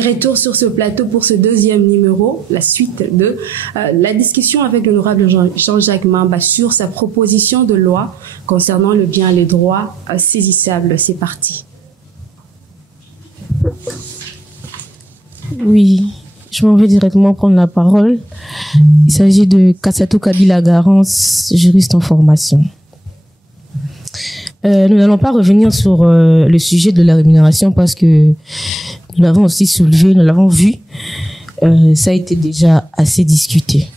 de retour sur ce plateau pour ce deuxième numéro, la suite de la discussion avec l'honorable Jean-Jacques Mamba sur sa proposition de loi concernant le bien et les droits saisissables. C'est parti. Oui, je m'en vais directement prendre la parole. Il s'agit de Kassatou Kabila Garance, juriste en formation. Nous n'allons pas revenir sur le sujet de la rémunération parce que nous l'avons aussi soulevé, nous l'avons vu. Ça a été déjà assez discuté.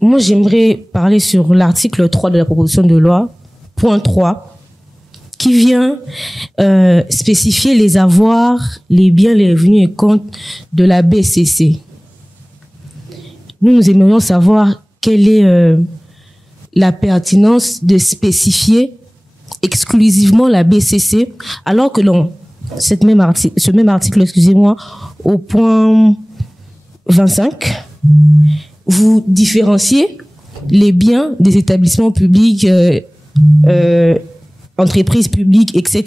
Moi, j'aimerais parler sur l'article 3 de la proposition de loi, point 3, qui vient spécifier les avoirs, les biens, les revenus et comptes de la BCC. Nous aimerions savoir quelle est la pertinence de spécifier exclusivement la BCC, alors que dans ce même article, excusez-moi, au point 25, vous différenciez les biens des établissements publics, entreprises publiques, etc.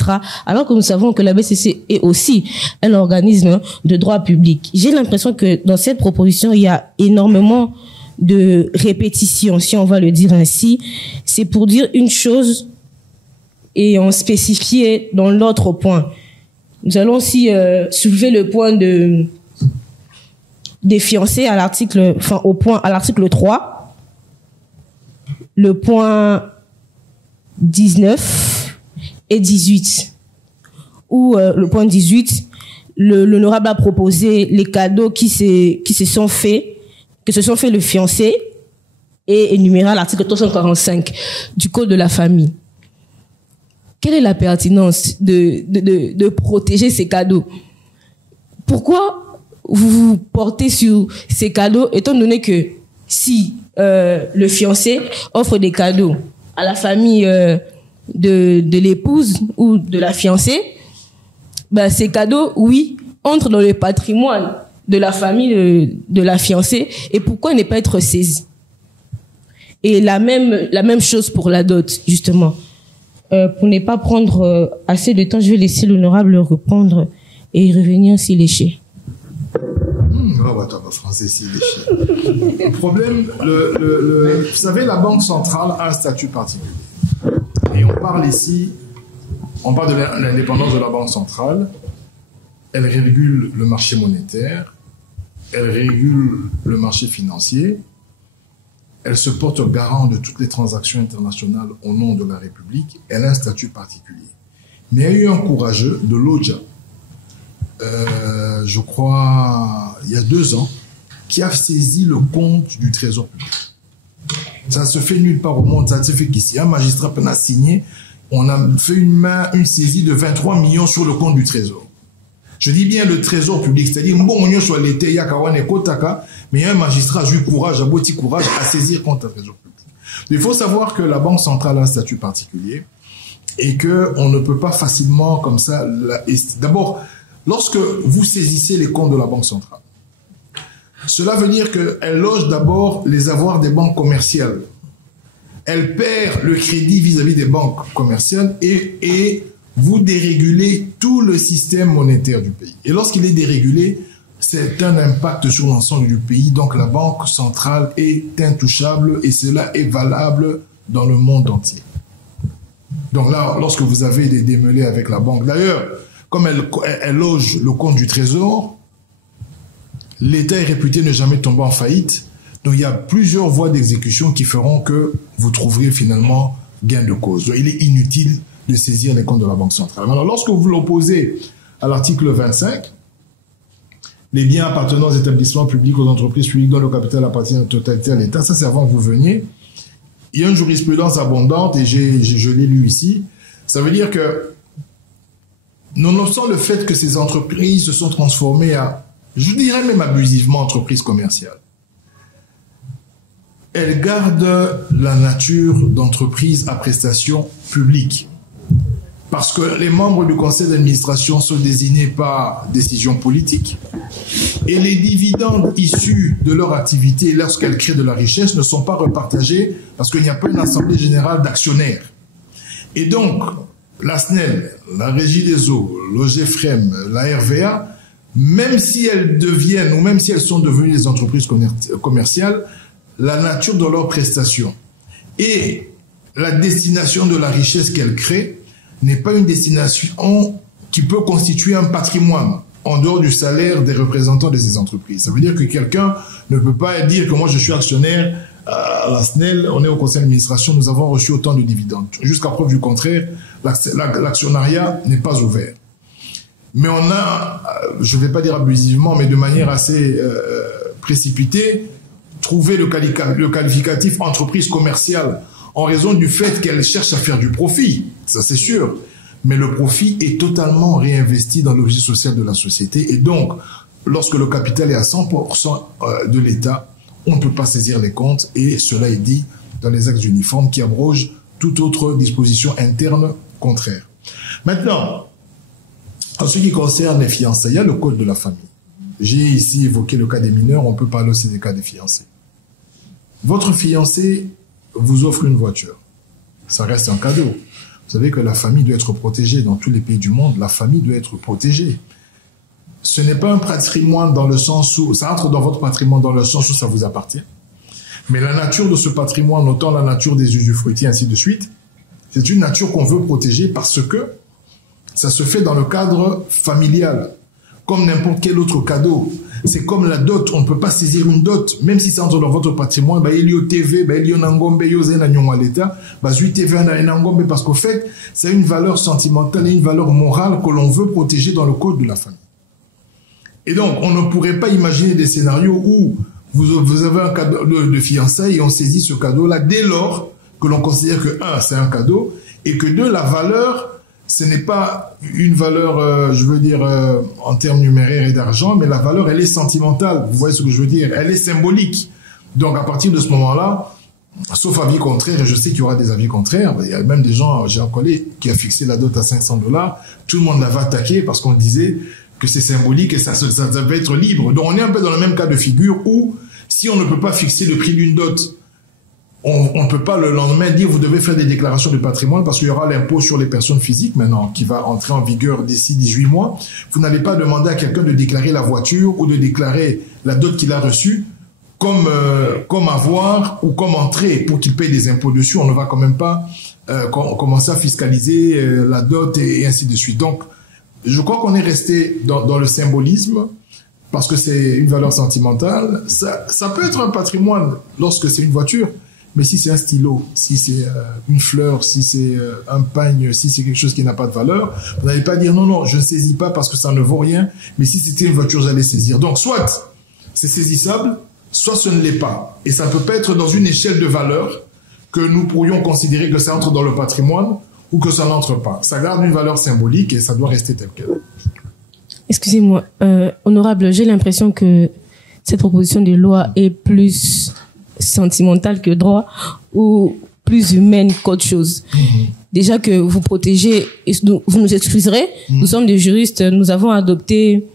Alors que nous savons que la BCC est aussi un organisme de droit public. J'ai l'impression que dans cette proposition, il y a énormément de répétition, si on va le dire ainsi. C'est pour dire une chose et en spécifier dans l'autre point. Nous allons aussi soulever le point des fiancés à l'article 3, le point 19 et 18, où le point 18, l'honorable a proposé les cadeaux qui se sont faits le fiancé et énuméré à l'article 345 du Code de la famille. Quelle est la pertinence de protéger ces cadeaux? Pourquoi vous vous portez sur ces cadeaux, étant donné que si le fiancé offre des cadeaux à la famille de l'épouse ou de la fiancée, ben ces cadeaux, oui, entrent dans le patrimoine de la famille de la fiancée, et pourquoi ne pas être saisis? Et la même chose pour la dot, justement. Pour ne pas prendre assez de temps, je vais laisser l'honorable répondre et y revenir s'il est ché. Français, s'il est ché. Le problème, vous savez, la Banque centrale a un statut particulier. Et on parle de l'indépendance de la Banque centrale. Elle régule le marché monétaire, elle régule le marché financier, elle se porte garant de toutes les transactions internationales au nom de la République, elle a un statut particulier. Mais il y a eu un courageux de l'OJA, je crois, il y a 2 ans, qui a saisi le compte du Trésor public. Ça se fait nulle part au monde, ça se fait qu'ici. Un magistrat a signé, on a fait une saisie de 23 millions sur le compte du Trésor. Je dis bien le Trésor public, c'est-à-dire, bon, on y soit l'été, mais il y a un magistrat a eu courage, a beau courage à saisir compte du Trésor public. Il faut savoir que la Banque centrale a un statut particulier et qu'on ne peut pas facilement comme ça. D'abord, lorsque vous saisissez les comptes de la Banque centrale, cela veut dire qu'elle loge d'abord les avoirs des banques commerciales. Elle perd le crédit vis-à-vis des banques commerciales et vous dérégulez tout le système monétaire du pays. Et lorsqu'il est dérégulé, c'est un impact sur l'ensemble du pays. Donc la Banque centrale est intouchable et cela est valable dans le monde entier. Donc là, lorsque vous avez des démêlés avec la banque, d'ailleurs, comme elle loge le compte du Trésor, l'État est réputé ne jamais tomber en faillite. Donc il y a plusieurs voies d'exécution qui feront que vous trouverez finalement gain de cause. Donc il est inutile de saisir les comptes de la Banque centrale. Alors lorsque vous l'opposez à l'article 25, les biens appartenant aux établissements publics, aux entreprises publiques dont le capital appartient en totalité à l'État, ça c'est avant que vous veniez. Il y a une jurisprudence abondante et je l'ai lu ici. Ça veut dire que, nonobstant le fait que ces entreprises se sont transformées à, je dirais même abusivement, entreprises commerciales, elles gardent la nature d'entreprise à prestation publique. Parce que les membres du conseil d'administration sont désignés par décision politique et les dividendes issus de leur activité lorsqu'elles créent de la richesse ne sont pas repartagés parce qu'il n'y a pas une assemblée générale d'actionnaires. Et donc, la SNEL, la Régie des eaux, l'OGFREM, la RVA même si elles deviennent ou même si elles sont devenues des entreprises commerciales, la nature de leurs prestations et la destination de la richesse qu'elles créent n'est pas une destination qui peut constituer un patrimoine en dehors du salaire des représentants de ces entreprises. Ça veut dire que quelqu'un ne peut pas dire que moi je suis actionnaire à la SNEL, on est au conseil d'administration, nous avons reçu autant de dividendes. Jusqu'à preuve du contraire, l'actionnariat n'est pas ouvert. Mais on a, je ne vais pas dire abusivement, mais de manière assez précipitée, trouvé le qualificatif entreprise commerciale en raison du fait qu'elle cherche à faire du profit, ça c'est sûr. Mais le profit est totalement réinvesti dans l'objet social de la société. Et donc, lorsque le capital est à 100% de l'État, on ne peut pas saisir les comptes. Et cela est dit dans les actes uniformes qui abrogent toute autre disposition interne contraire. Maintenant, en ce qui concerne les fiançailles, il y a le code de la famille. J'ai ici évoqué le cas des mineurs, on peut parler aussi des cas des fiancés. Votre fiancé vous offre une voiture. Ça reste un cadeau. Vous savez que la famille doit être protégée dans tous les pays du monde. La famille doit être protégée. Ce n'est pas un patrimoine dans le sens où... Ça entre dans votre patrimoine dans le sens où ça vous appartient. Mais la nature de ce patrimoine, autant la nature des usufruitiers, ainsi de suite, c'est une nature qu'on veut protéger parce que ça se fait dans le cadre familial. Comme n'importe quel autre cadeau. C'est comme la dot, on ne peut pas saisir une dot, même si c'est entre dans votre patrimoine, il y a TV, il y a Nangombe, il y a l'État, TV, Nangombe, parce qu'au fait, c'est une valeur sentimentale et une valeur morale que l'on veut protéger dans le code de la famille. Et donc, on ne pourrait pas imaginer des scénarios où vous avez un cadeau de fiançailles et on saisit ce cadeau-là dès lors que l'on considère que, un, c'est un cadeau, et que deux, la valeur, ce n'est pas une valeur, je veux dire, en termes numéraires et d'argent, mais la valeur, elle est sentimentale. Vous voyez ce que je veux dire? Elle est symbolique. Donc, à partir de ce moment-là, sauf avis contraire, et je sais qu'il y aura des avis contraires, il y a même des gens, j'ai un collègue qui a fixé la dot à $500, tout le monde l'avait attaqué parce qu'on disait que c'est symbolique et ça peut être libre. Donc, on est un peu dans le même cas de figure où, si on ne peut pas fixer le prix d'une dot, on ne peut pas le lendemain dire vous devez faire des déclarations de patrimoine parce qu'il y aura l'impôt sur les personnes physiques maintenant qui va entrer en vigueur d'ici 18 mois. Vous n'allez pas demander à quelqu'un de déclarer la voiture ou de déclarer la dot qu'il a reçue comme avoir ou comme entrée pour qu'il paye des impôts dessus. On ne va quand même pas commencer à fiscaliser la dot et ainsi de suite. Donc, je crois qu'on est resté dans le symbolisme parce que c'est une valeur sentimentale. Ça peut être un patrimoine lorsque c'est une voiture. Mais si c'est un stylo, si c'est une fleur, si c'est un pagne, si c'est quelque chose qui n'a pas de valeur, vous n'allez pas dire non, je ne saisis pas parce que ça ne vaut rien. Mais si c'était une voiture, j'allais saisir. Donc, soit c'est saisissable, soit ce ne l'est pas. Et ça peut pas être dans une échelle de valeur que nous pourrions considérer que ça entre dans le patrimoine ou que ça n'entre pas. Ça garde une valeur symbolique et ça doit rester tel quel. Excusez-moi, honorable, j'ai l'impression que cette proposition de loi est plus sentimentale que droit ou plus humaine qu'autre chose. Déjà que vous protégez, et vous nous excuserez, nous sommes des juristes, nous avons adopté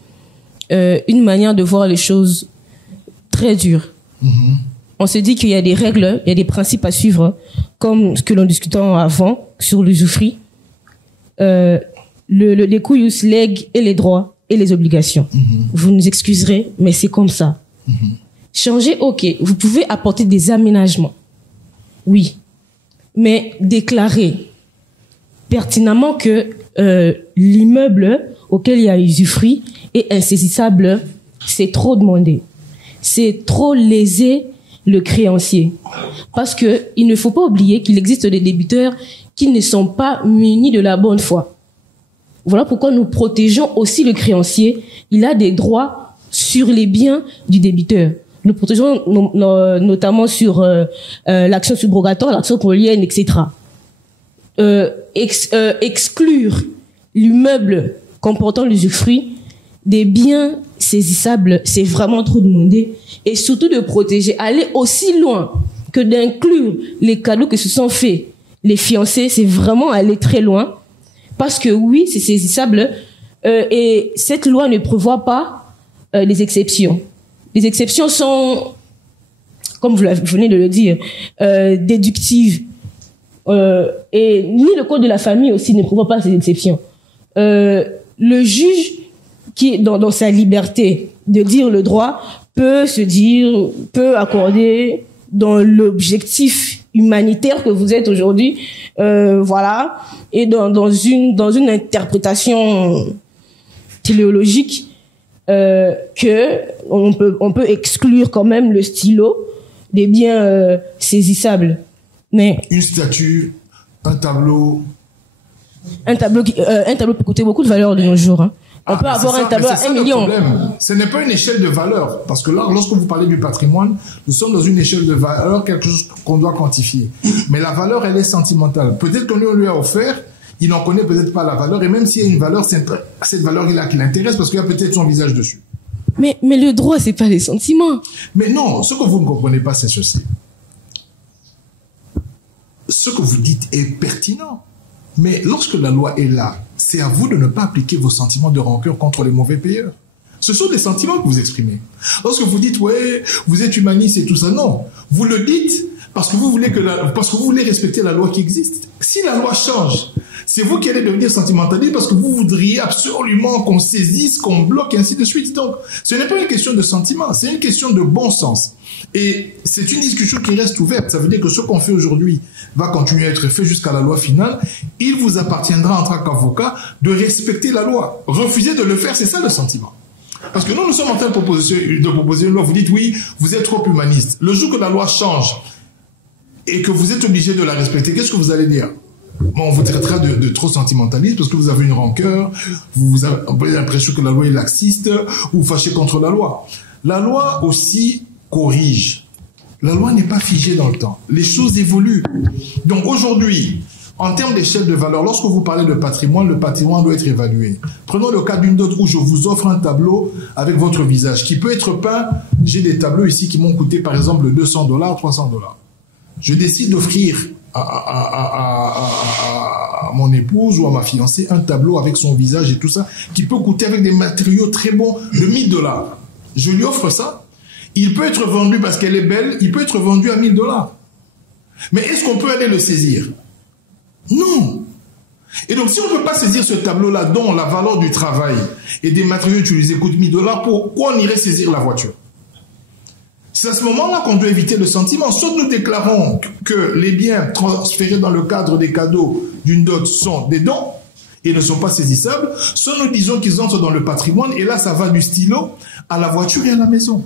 une manière de voir les choses très dure. On se dit qu'il y a des règles, il y a des principes à suivre, comme ce que l'on discutait avant sur l'usufruit, les cuius legs et les droits et les obligations. Vous nous excuserez, mais c'est comme ça. Changer, ok, vous pouvez apporter des aménagements. Oui. Mais déclarer pertinemment que l'immeuble auquel il y a usufruit est insaisissable, c'est trop demandé. C'est trop léser le créancier. Parce que il ne faut pas oublier qu'il existe des débiteurs qui ne sont pas munis de la bonne foi. Voilà pourquoi nous protégeons aussi le créancier. Il a des droits sur les biens du débiteur. Nous protégeons notamment sur l'action subrogatoire, l'action polienne, etc. Exclure l'immeuble comportant l'usufruit des biens saisissables, c'est vraiment trop demandé. Et surtout de protéger, aller aussi loin que d'inclure les cadeaux que se sont faits les fiancés, c'est vraiment aller très loin. Parce que oui, c'est saisissable. Et cette loi ne prévoit pas les exceptions. Les exceptions sont, comme vous venez de le dire, déductives. Et ni le code de la famille aussi ne prévoit pas ces exceptions. Le juge qui, dans sa liberté de dire le droit, peut accorder dans l'objectif humanitaire que vous êtes aujourd'hui, voilà, et dans une interprétation téléologique, que on peut exclure quand même le stylo des biens saisissables. Mais une statue, un tableau peut coûter beaucoup de valeur de nos jours, hein. On peut avoir un tableau à 1 million. Ce n'est pas une échelle de valeur. Parce que là, lorsque vous parlez du patrimoine, nous sommes dans une échelle de valeur, quelque chose qu'on doit quantifier. Mais la valeur, elle est sentimentale. Peut-être qu'on lui a offert, il n'en connaît peut-être pas la valeur. Et même s'il y a une valeur, c'est cette valeur-là qui l'intéresse parce qu'il y a peut-être son visage dessus. Mais le droit, c'est pas les sentiments. Mais non, ce que vous ne comprenez pas, c'est ceci. Ce que vous dites est pertinent. Mais lorsque la loi est là, c'est à vous de ne pas appliquer vos sentiments de rancœur contre les mauvais payeurs. Ce sont des sentiments que vous exprimez. Lorsque vous dites, ouais, vous êtes humaniste et tout ça, non. Vous le dites parce que vous voulez respecter la loi qui existe. Si la loi change, c'est vous qui allez devenir sentimentaliste parce que vous voudriez absolument qu'on saisisse, qu'on bloque et ainsi de suite. Donc, ce n'est pas une question de sentiment, c'est une question de bon sens. Et c'est une discussion qui reste ouverte. Ça veut dire que ce qu'on fait aujourd'hui va continuer à être fait jusqu'à la loi finale. Il vous appartiendra en tant qu'avocat de respecter la loi. Refuser de le faire, c'est ça le sentiment. Parce que nous sommes en train de proposer une loi. Vous dites oui, vous êtes trop humaniste. Le jour que la loi change et que vous êtes obligé de la respecter, qu'est-ce que vous allez dire? Bon, on vous traitera de trop sentimentaliste parce que vous avez une rancœur, vous avez l'impression que la loi est laxiste ou fâché contre la loi. La loi aussi corrige. La loi n'est pas figée dans le temps. Les choses évoluent. Donc aujourd'hui, en termes d'échelle de valeur, lorsque vous parlez de patrimoine, le patrimoine doit être évalué. Prenons le cas d'une dot où je vous offre un tableau avec votre visage qui peut être peint. J'ai des tableaux ici qui m'ont coûté par exemple $200, $300. Je décide d'offrir à mon épouse ou à ma fiancée un tableau avec son visage et tout ça qui peut coûter avec des matériaux très bons de $1000. Je lui offre ça. Il peut être vendu parce qu'elle est belle, il peut être vendu à $1000. Mais est-ce qu'on peut aller le saisir? Non. Et donc, si on ne peut pas saisir ce tableau-là, dont la valeur du travail et des matériaux utilisés coûte $1000, pourquoi on irait saisir la voiture? C'est à ce moment-là qu'on doit éviter le sentiment. Soit nous déclarons que les biens transférés dans le cadre des cadeaux d'une dot sont des dons et ne sont pas saisissables, soit nous disons qu'ils entrent dans le patrimoine et là, ça va du stylo à la voiture et à la maison.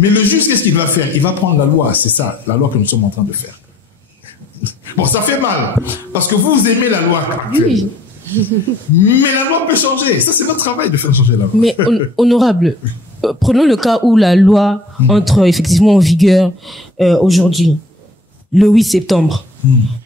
Mais le juge, qu'est-ce qu'il va faire? Il va prendre la loi. C'est ça, la loi que nous sommes en train de faire. Bon, ça fait mal, parce que vous aimez la loi actuelle. Oui. Mais la loi peut changer. Ça, c'est notre travail de faire changer la loi. Mais honorable, prenons le cas où la loi entre effectivement en vigueur aujourd'hui, le 8 septembre.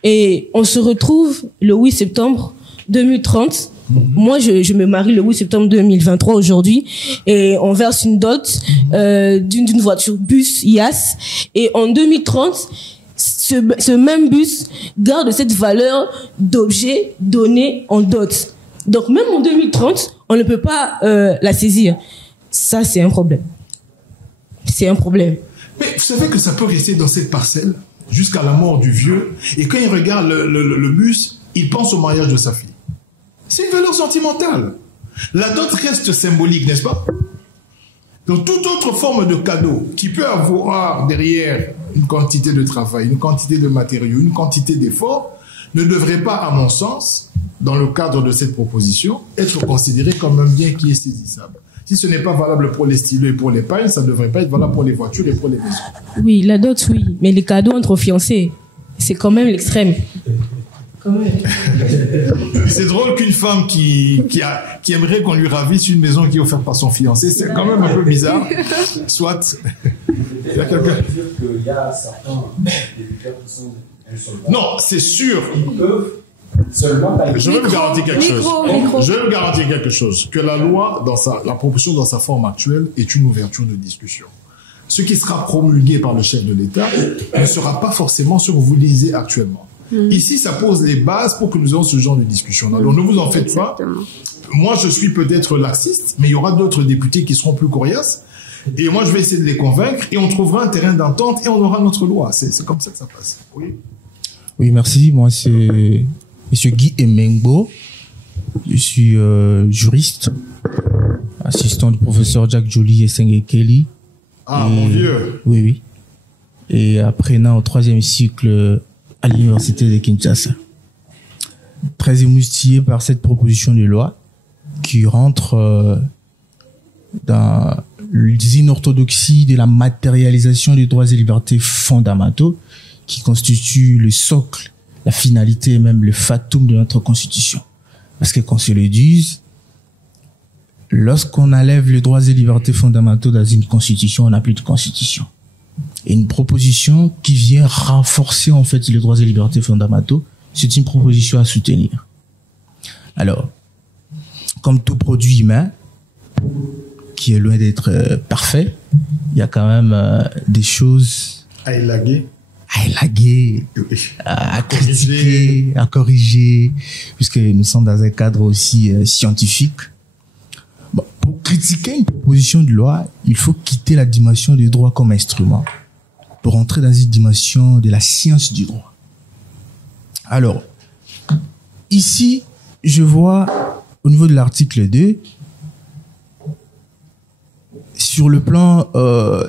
Et on se retrouve le 8 septembre 2030. Moi, je me marie le 8 septembre 2023 aujourd'hui et on verse une dot d'une voiture bus IAS. Et en 2030, ce même bus garde cette valeur d'objet donné en dot. Donc même en 2030, on ne peut pas la saisir. Ça, c'est un problème. C'est un problème. Mais vous savez que ça peut rester dans cette parcelle jusqu'à la mort du vieux. Et quand il regarde le bus, il pense au mariage de sa fille. C'est une valeur sentimentale. La dot reste symbolique, n'est-ce pas? Donc, toute autre forme de cadeau qui peut avoir derrière une quantité de travail, une quantité de matériaux, une quantité d'efforts, ne devrait pas, à mon sens, dans le cadre de cette proposition, être considéré comme un bien qui est saisissable. Si ce n'est pas valable pour les stylos et pour les pailles, ça ne devrait pas être valable pour les voitures et pour les maisons. Oui, la dot, oui. Mais les cadeaux entre fiancés, c'est quand même l'extrême. C'est drôle qu'une femme qui aimerait qu'on lui ravisse une maison qui est offerte par son fiancé, c'est quand même un peu bizarre. Soit. Il y a quelqu'un. Il y a certains députés qui sont insolvables. Non, c'est sûr. Ils peuvent seulement. Je vais vous garantir quelque chose. Je vais vous garantir quelque chose. Que la loi, la proposition dans sa forme actuelle, est une ouverture de discussion. Ce qui sera promulgué par le chef de l'État ne sera pas forcément ce que vous lisez actuellement. Ici, ça pose les bases pour que nous ayons ce genre de discussion. Alors, ne vous en faites pas. Moi, je suis peut-être laxiste, mais il y aura d'autres députés qui seront plus coriaces. Et moi, je vais essayer de les convaincre et on trouvera un terrain d'entente et on aura notre loi. C'est comme ça que ça passe. Oui. Oui, merci. Moi, c'est Monsieur Guy Emengbo. Je suis juriste. assistant du professeur Jack Joly et Senge Kelly. Ah, mon vieux. Oui, oui. Et apprenant au 3e cycle à l'université de Kinshasa. Très émoustillé par cette proposition de loi qui rentre dans l'inorthodoxie de la matérialisation des droits et libertés fondamentaux qui constituent le socle, la finalité et même le fatum de notre constitution. Parce que qu'on se le dise, lorsqu'on enlève les droits et libertés fondamentaux dans une constitution, on n'a plus de constitution. Et une proposition qui vient renforcer en fait les droits et libertés fondamentaux, c'est une proposition à soutenir. Alors, comme tout produit humain, qui est loin d'être parfait, il y a quand même des choses à élaguer, à critiquer, à corriger, puisque nous sommes dans un cadre aussi scientifique. Bon, pour critiquer une proposition de loi, il faut quitter la dimension du droit comme instrument pour entrer dans une dimension de la science du droit. Alors, ici, je vois au niveau de l'article 2, sur le plan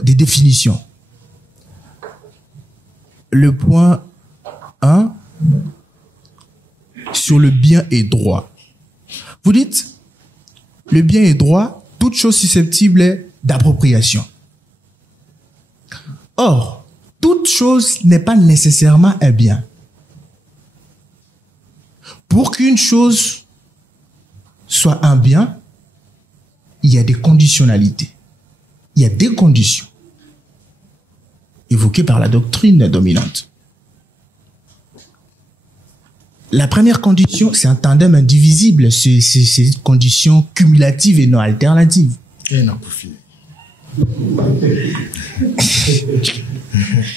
des définitions, le point 1 sur le bien et droit. Vous dites, le bien et droit, toute chose susceptible d'appropriation. Or, toute chose n'est pas nécessairement un bien. Pour qu'une chose soit un bien, il y a des conditionnalités. Il y a des conditions évoquées par la doctrine dominante. La première condition, c'est un tandem indivisible. C'est une condition cumulative et non alternative. Et non, pour finir.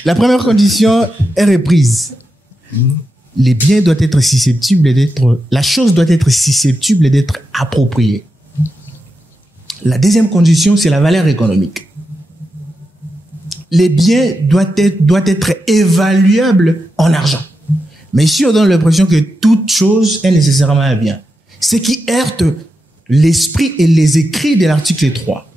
La première condition est reprise. Les biens doivent être susceptibles d'être... La chose doit être susceptible d'être appropriée. La deuxième condition, c'est la valeur économique. Les biens doivent être évaluables en argent. Mais ici, on donne l'impression que toute chose est nécessairement un bien. Ce qui heurte l'esprit et les écrits de l'article 3.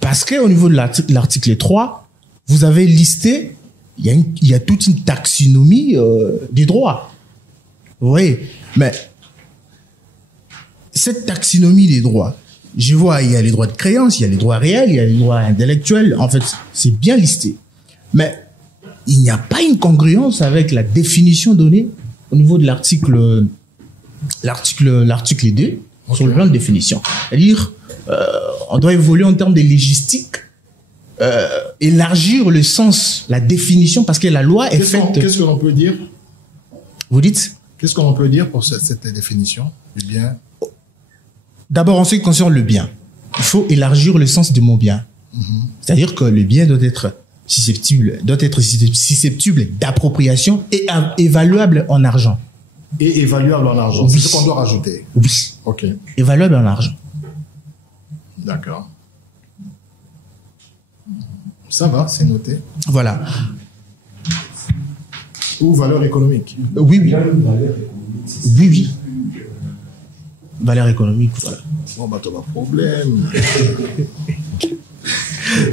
Parce qu'au niveau de l'article 3, vous avez listé, il y a toute une taxonomie des droits. Vous voyez, mais cette taxonomie des droits, je vois, il y a les droits de créance, il y a les droits réels, il y a les droits intellectuels. En fait, c'est bien listé. Mais il n'y a pas une congruence avec la définition donnée au niveau de l'article 2 sur le plan de définition. C'est-à-dire, on doit évoluer en termes de légistique, élargir le sens, la définition, parce que la loi est faite... Qu'est-ce que l'on peut dire? Vous dites? Qu'est-ce qu'on peut dire pour cette définition du bien? D'abord, en ce qui concerne le bien, il faut élargir le sens de mon bien. C'est-à-dire que le bien doit être susceptible d'appropriation et évaluable en argent. Et évaluable en argent, oui. C'est ce qu'on doit rajouter. Oui. Ok. Évaluable en argent. D'accord. Ça va, c'est noté. Voilà. Ou valeur économique. Oui, oui. Oui, oui. Valeur économique, voilà. Bon, bah, t'as pas de problème.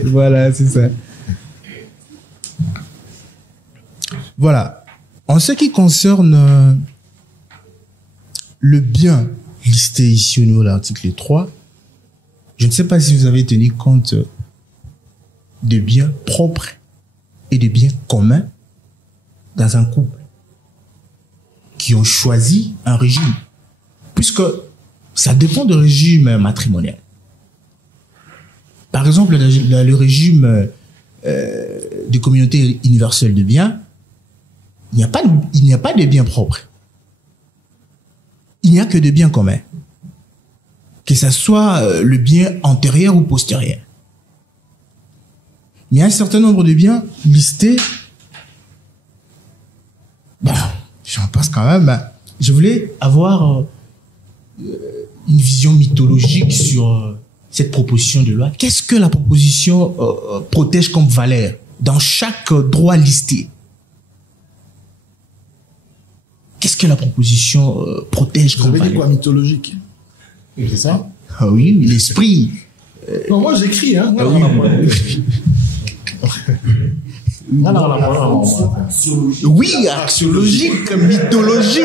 Voilà, c'est ça. Voilà. En ce qui concerne le bien listé ici au niveau de l'article 3, je ne sais pas si vous avez tenu compte de biens propres et de biens communs dans un couple qui ont choisi un régime, puisque ça dépend du régime matrimonial. Par exemple, le régime des communautés universelles de biens, il n'y a pas de biens propres. Il n'y a que des biens communs. Que ce soit le bien antérieur ou postérieur. Mais il y a un certain nombre de biens listés. J'en passe quand même. Je voulais avoir une vision mythologique sur cette proposition de loi. Qu'est-ce que la proposition protège comme valeur dans chaque droit listé? Qu'est-ce que la proposition protège comme valeur? Vous avez dit quoi, mythologique? C'est ça? Ah oui, l'esprit. Non, moi j'écris, hein. Oui, axiologique, mythologique.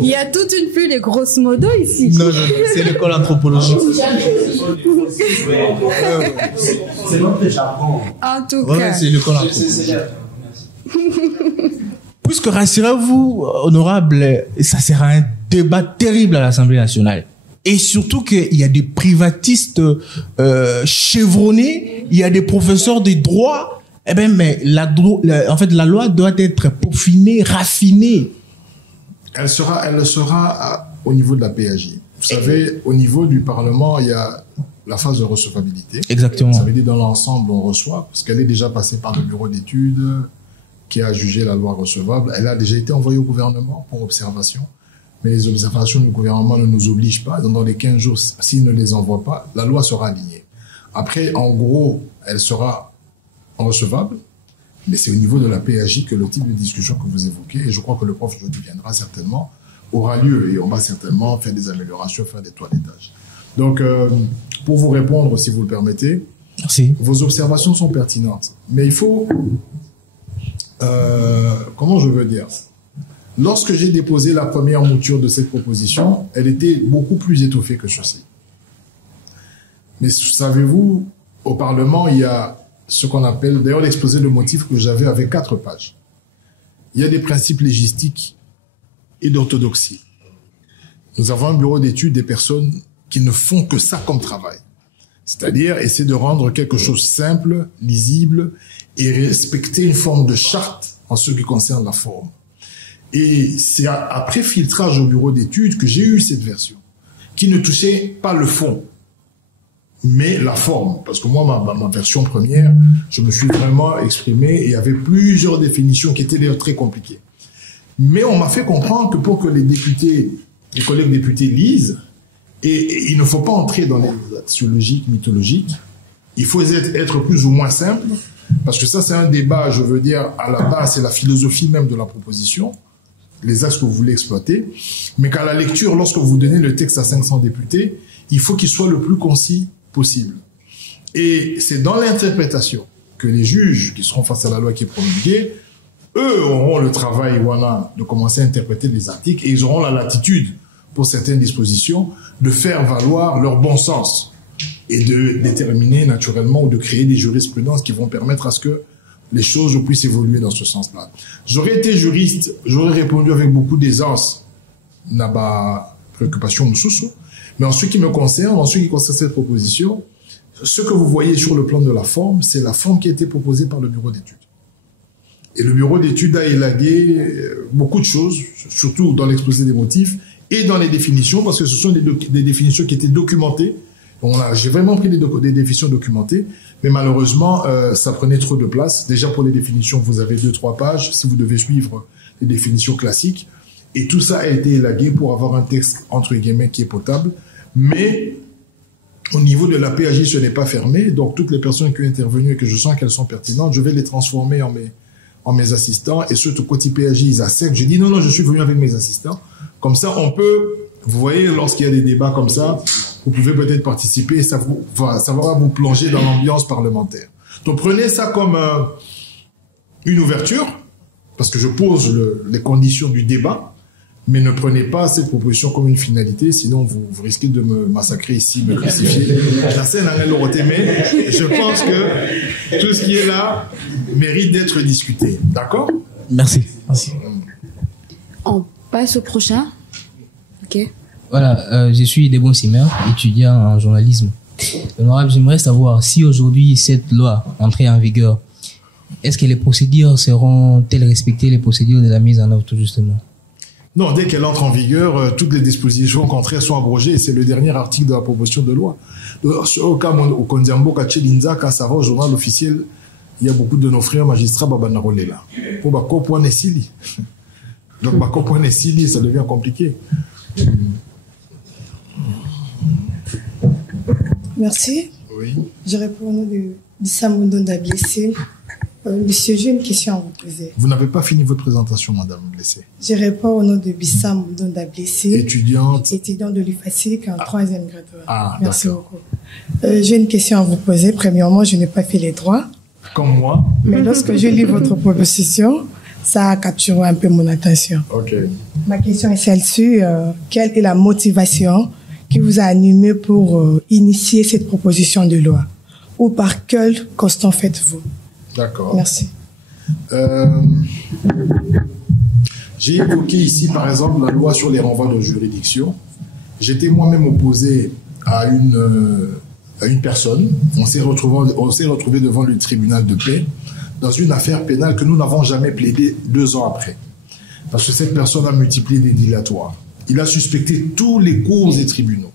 Il y a toute une pluie de grosses modos ici. Non, c'est l'école anthropologique. C'est notre Japon. En tout Ouais, cas. c'est l'école anthropologique. Puisque rassurez-vous, honorable, ça sera un débat terrible à l'Assemblée nationale. Et surtout qu'il y a des privatistes chevronnés, il y a des professeurs de droit. Eh ben, mais en fait, la loi doit être peaufinée, raffinée. Elle le sera au niveau de la PAJ. Vous savez, au niveau du Parlement, il y a la phase de recevabilité. Exactement. Ça veut dire dans l'ensemble, on reçoit, parce qu'elle est déjà passée par le bureau d'études qui a jugé la loi recevable. Elle a déjà été envoyée au gouvernement pour observation. Mais les observations du gouvernement ne nous obligent pas. Dans les 15 jours, s'il ne les envoie pas, la loi sera alignée. Après, en gros, elle sera recevable, mais c'est au niveau de la PAJ que le type de discussion que vous évoquez, et je crois que le prof Jody viendra certainement, aura lieu, et on va certainement faire des améliorations, faire des toilettages. Donc, pour vous répondre, si vous le permettez, Merci. vos observations sont pertinentes, mais il faut, comment je veux dire, lorsque j'ai déposé la première mouture de cette proposition, elle était beaucoup plus étoffée que ceci. Mais savez-vous, au Parlement, il y a ce qu'on appelle, d'ailleurs l'exposé de motifs que j'avais avec 4 pages. Il y a des principes légistiques et d'orthodoxie. Nous avons un bureau d'études des personnes qui ne font que ça comme travail. C'est-à-dire essayer de rendre quelque chose simple, lisible et respecter une forme de charte en ce qui concerne la forme. Et c'est après filtrage au bureau d'études que j'ai eu cette version, qui ne touchait pas le fond, mais la forme. Parce que moi, ma version première, je me suis vraiment exprimé et il y avait plusieurs définitions qui étaient d'ailleurs très compliquées. Mais on m'a fait comprendre que pour que les députés, les collègues députés lisent, et il ne faut pas entrer dans les axiologiques, mythologiques, il faut être plus ou moins simple, parce que ça c'est un débat, je veux dire, à la base, c'est la philosophie même de la proposition, les axes que vous voulez exploiter, mais qu'à la lecture, lorsque vous donnez le texte à 500 députés, il faut qu'il soit le plus concis possible. Et c'est dans l'interprétation que les juges qui seront face à la loi qui est promulguée, eux auront le travail voilà, de commencer à interpréter les articles et ils auront la latitude pour certaines dispositions de faire valoir leur bon sens et de déterminer naturellement ou de créer des jurisprudences qui vont permettre à ce que les choses puissent évoluer dans ce sens-là. J'aurais été juriste, j'aurais répondu avec beaucoup d'aisance, n'a pas préoccupation ou sous, mais en ce qui me concerne, en ce qui concerne cette proposition, ce que vous voyez sur le plan de la forme, c'est la forme qui a été proposée par le bureau d'études. Et le bureau d'études a élagué beaucoup de choses, surtout dans l'exposé des motifs et dans les définitions, parce que ce sont des définitions qui étaient documentées. J'ai vraiment pris des définitions documentées, mais malheureusement, ça prenait trop de place. Déjà pour les définitions, vous avez 2-3 pages, si vous devez suivre les définitions classiques. Et tout ça a été élagué pour avoir un texte, entre guillemets, qui est potable. Mais au niveau de la PAJ, ce n'est pas fermé. Donc toutes les personnes qui ont intervenu et que je sens qu'elles sont pertinentes, je vais les transformer en mes assistants. Et ceux côté PAJ, ils acceptent. Je dis non, je suis venu avec mes assistants. Comme ça, on peut, vous voyez, lorsqu'il y a des débats comme ça, vous pouvez peut-être participer et ça va vous plonger dans l'ambiance parlementaire. Donc prenez ça comme une ouverture, parce que je pose les conditions du débat, mais ne prenez pas cette proposition comme une finalité, sinon vous risquez de me massacrer ici, me crucifier. Mais je pense que tout ce qui est là mérite d'être discuté. D'accord? Merci. Merci. On passe au prochain. Ok. Voilà, je suis Debon Simer, étudiant en journalisme. Honorable, j'aimerais savoir si aujourd'hui cette loi entrait en vigueur, est-ce que les procédures seront-elles respectées, les procédures de la mise en œuvre tout justement? Non, dès qu'elle entre en vigueur, toutes les dispositions contraires sont abrogées et c'est le dernier article de la proposition de loi. Au cas au Kondiambo, Kachelinza, quand ça va au journal officiel, il y a beaucoup de nos frères magistrats Babanarolé là. Pour Bako point Nessili. Donc Bako point Nessili, ça devient compliqué. Merci. Oui. Je réponds au nom de Samondo Dablessé. Monsieur, j'ai une question à vous poser. Vous n'avez pas fini votre présentation, Madame Blessé. Je réponds au nom de Bissam Mdonda Blessé. Étudiante De l'UFASIC en 3e grade. Merci d'accord. beaucoup. J'ai une question à vous poser. Premièrement, je n'ai pas fait les droits. Comme moi. Mais lorsque je lis votre proposition, ça a capturé un peu mon attention. Ok. Ma question est celle-ci. Quelle est la motivation qui vous a animé pour initier cette proposition de loi? Ou par quel constat faites-vous? D'accord. Merci. J'ai évoqué ici, par exemple, la loi sur les renvois de juridiction. J'étais moi-même opposé à une personne. On s'est retrouvé devant le tribunal de paix dans une affaire pénale que nous n'avons jamais plaidée 2 ans après. Parce que cette personne a multiplié les dilatoires. Il a suspecté tous les cours des tribunaux.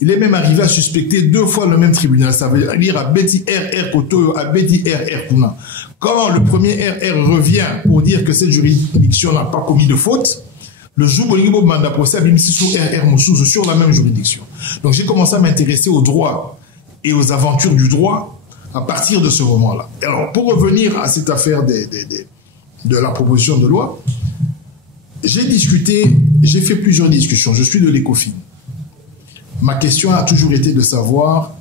Il est même arrivé à suspecter 2 fois le même tribunal. Ça veut dire à Betty RR Koto, à Betty RR Kuna. Quand le premier RR revient pour dire que cette juridiction n'a pas commis de faute, le jour où il manda procès, il sur RR Moussou sur la même juridiction. Donc j'ai commencé à m'intéresser au droit et aux aventures du droit à partir de ce moment-là. Alors pour revenir à cette affaire de la proposition de loi, j'ai fait plusieurs discussions. Je suis de l'ECOFIN. Ma question a toujours été de savoir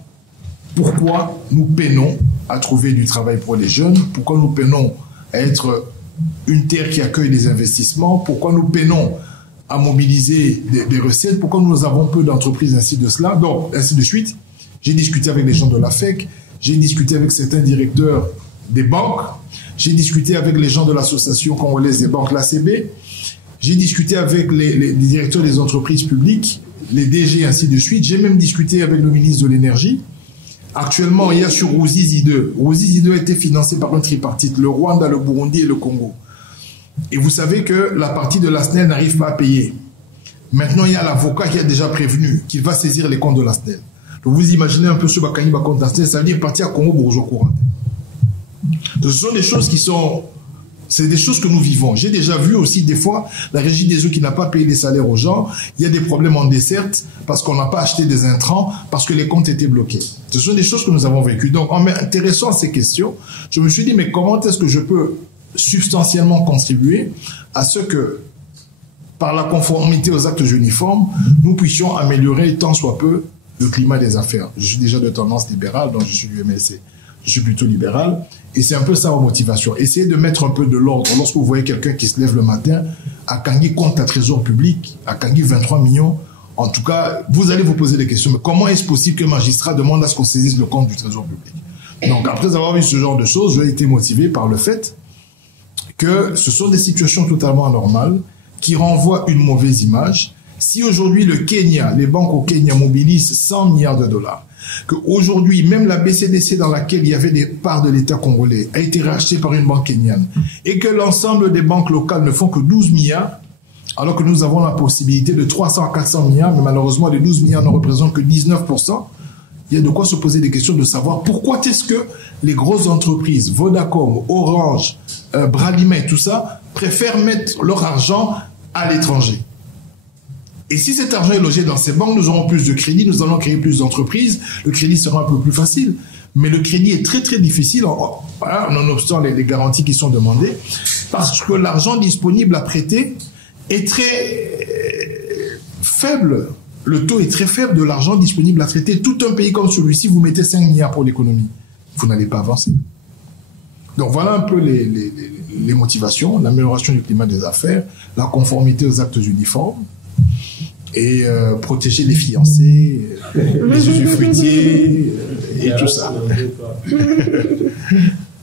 pourquoi nous peinons à trouver du travail pour les jeunes, pourquoi nous peinons à être une terre qui accueille les investissements, pourquoi nous peinons à mobiliser des recettes, pourquoi nous avons peu d'entreprises ainsi de cela, donc ainsi de suite. J'ai discuté avec les gens de la FEC, j'ai discuté avec certains directeurs des banques, j'ai discuté avec les gens de l'association congolaise des banques, l'ACB, j'ai discuté avec les directeurs des entreprises publiques, les DG, ainsi de suite. J'ai même discuté avec le ministre de l'Énergie. Actuellement, il y a sur Ruzizi 2. Ruzizi 2 a été financé par un tripartite, le Rwanda, le Burundi et le Congo. Et vous savez que la partie de la SNEL n'arrive pas à payer. Maintenant, il y a l'avocat qui a déjà prévenu qu'il va saisir les comptes de la SNEL. Donc vous imaginez un peu ce Bakani Bakon de la SNEL, ça veut dire partir à Congo bourgeois courant. Ce sont des choses qui sont... C'est des choses que nous vivons. J'ai déjà vu aussi des fois la régie des eaux qui n'a pas payé les salaires aux gens. Il y a des problèmes en desserte parce qu'on n'a pas acheté des intrants, parce que les comptes étaient bloqués. Ce sont des choses que nous avons vécues. Donc en m'intéressant à ces questions, je me suis dit, mais comment est-ce que je peux substantiellement contribuer à ce que, par la conformité aux actes uniformes, nous puissions améliorer tant soit peu le climat des affaires. Je suis déjà de tendance libérale, donc je suis du MLC. Je suis plutôt libéral. Et c'est un peu ça ma motivation. Essayez de mettre un peu de l'ordre. Lorsque vous voyez quelqu'un qui se lève le matin, à Kangui compte à trésor public, à Kangui 23 millions, en tout cas, vous allez vous poser des questions. Mais comment est-ce possible qu'un magistrat demande à ce qu'on saisisse le compte du trésor public? Donc, après avoir vu ce genre de choses, j'ai été motivé par le fait que ce sont des situations totalement anormales qui renvoient une mauvaise image. Si aujourd'hui le Kenya, les banques au Kenya mobilisent 100 milliards de dollars, qu'aujourd'hui, même la BCDC dans laquelle il y avait des parts de l'État congolais a été rachetée par une banque kenyane et que l'ensemble des banques locales ne font que 12 milliards, alors que nous avons la possibilité de 300 à 400 milliards, mais malheureusement, les 12 milliards ne représentent que 19%, il y a de quoi se poser des questions de savoir pourquoi est-ce que les grosses entreprises, Vodacom, Orange, Bralima et tout ça, préfèrent mettre leur argent à l'étranger. Et si cet argent est logé dans ces banques, nous aurons plus de crédit, nous allons créer plus d'entreprises, le crédit sera un peu plus facile. Mais le crédit est très très difficile, nonobstant les garanties qui sont demandées, parce que l'argent disponible à prêter est très faible. Le taux est très faible de l'argent disponible à traiter. Tout un pays comme celui-ci, vous mettez 5 milliards pour l'économie. Vous n'allez pas avancer. Donc voilà un peu les motivations, l'amélioration du climat des affaires, la conformité aux actes uniformes, et protéger les fiancés, les usufruitiers, et tout ça.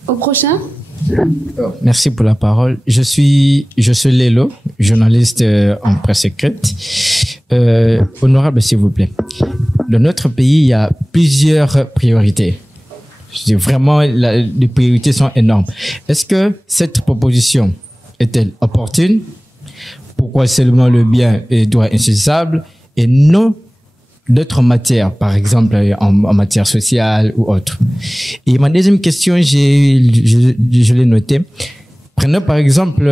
Au prochain. Merci pour la parole. Je suis Lélo, journaliste en presse écrite. Honorable, s'il vous plaît. Dans notre pays, il y a plusieurs priorités. Vraiment, les priorités sont énormes. Est-ce que cette proposition est-elle opportune? Pourquoi seulement le bien est droit insaisissable et non d'autres matières, par exemple en matière sociale ou autre? Et ma deuxième question, je l'ai notée. Prenons par exemple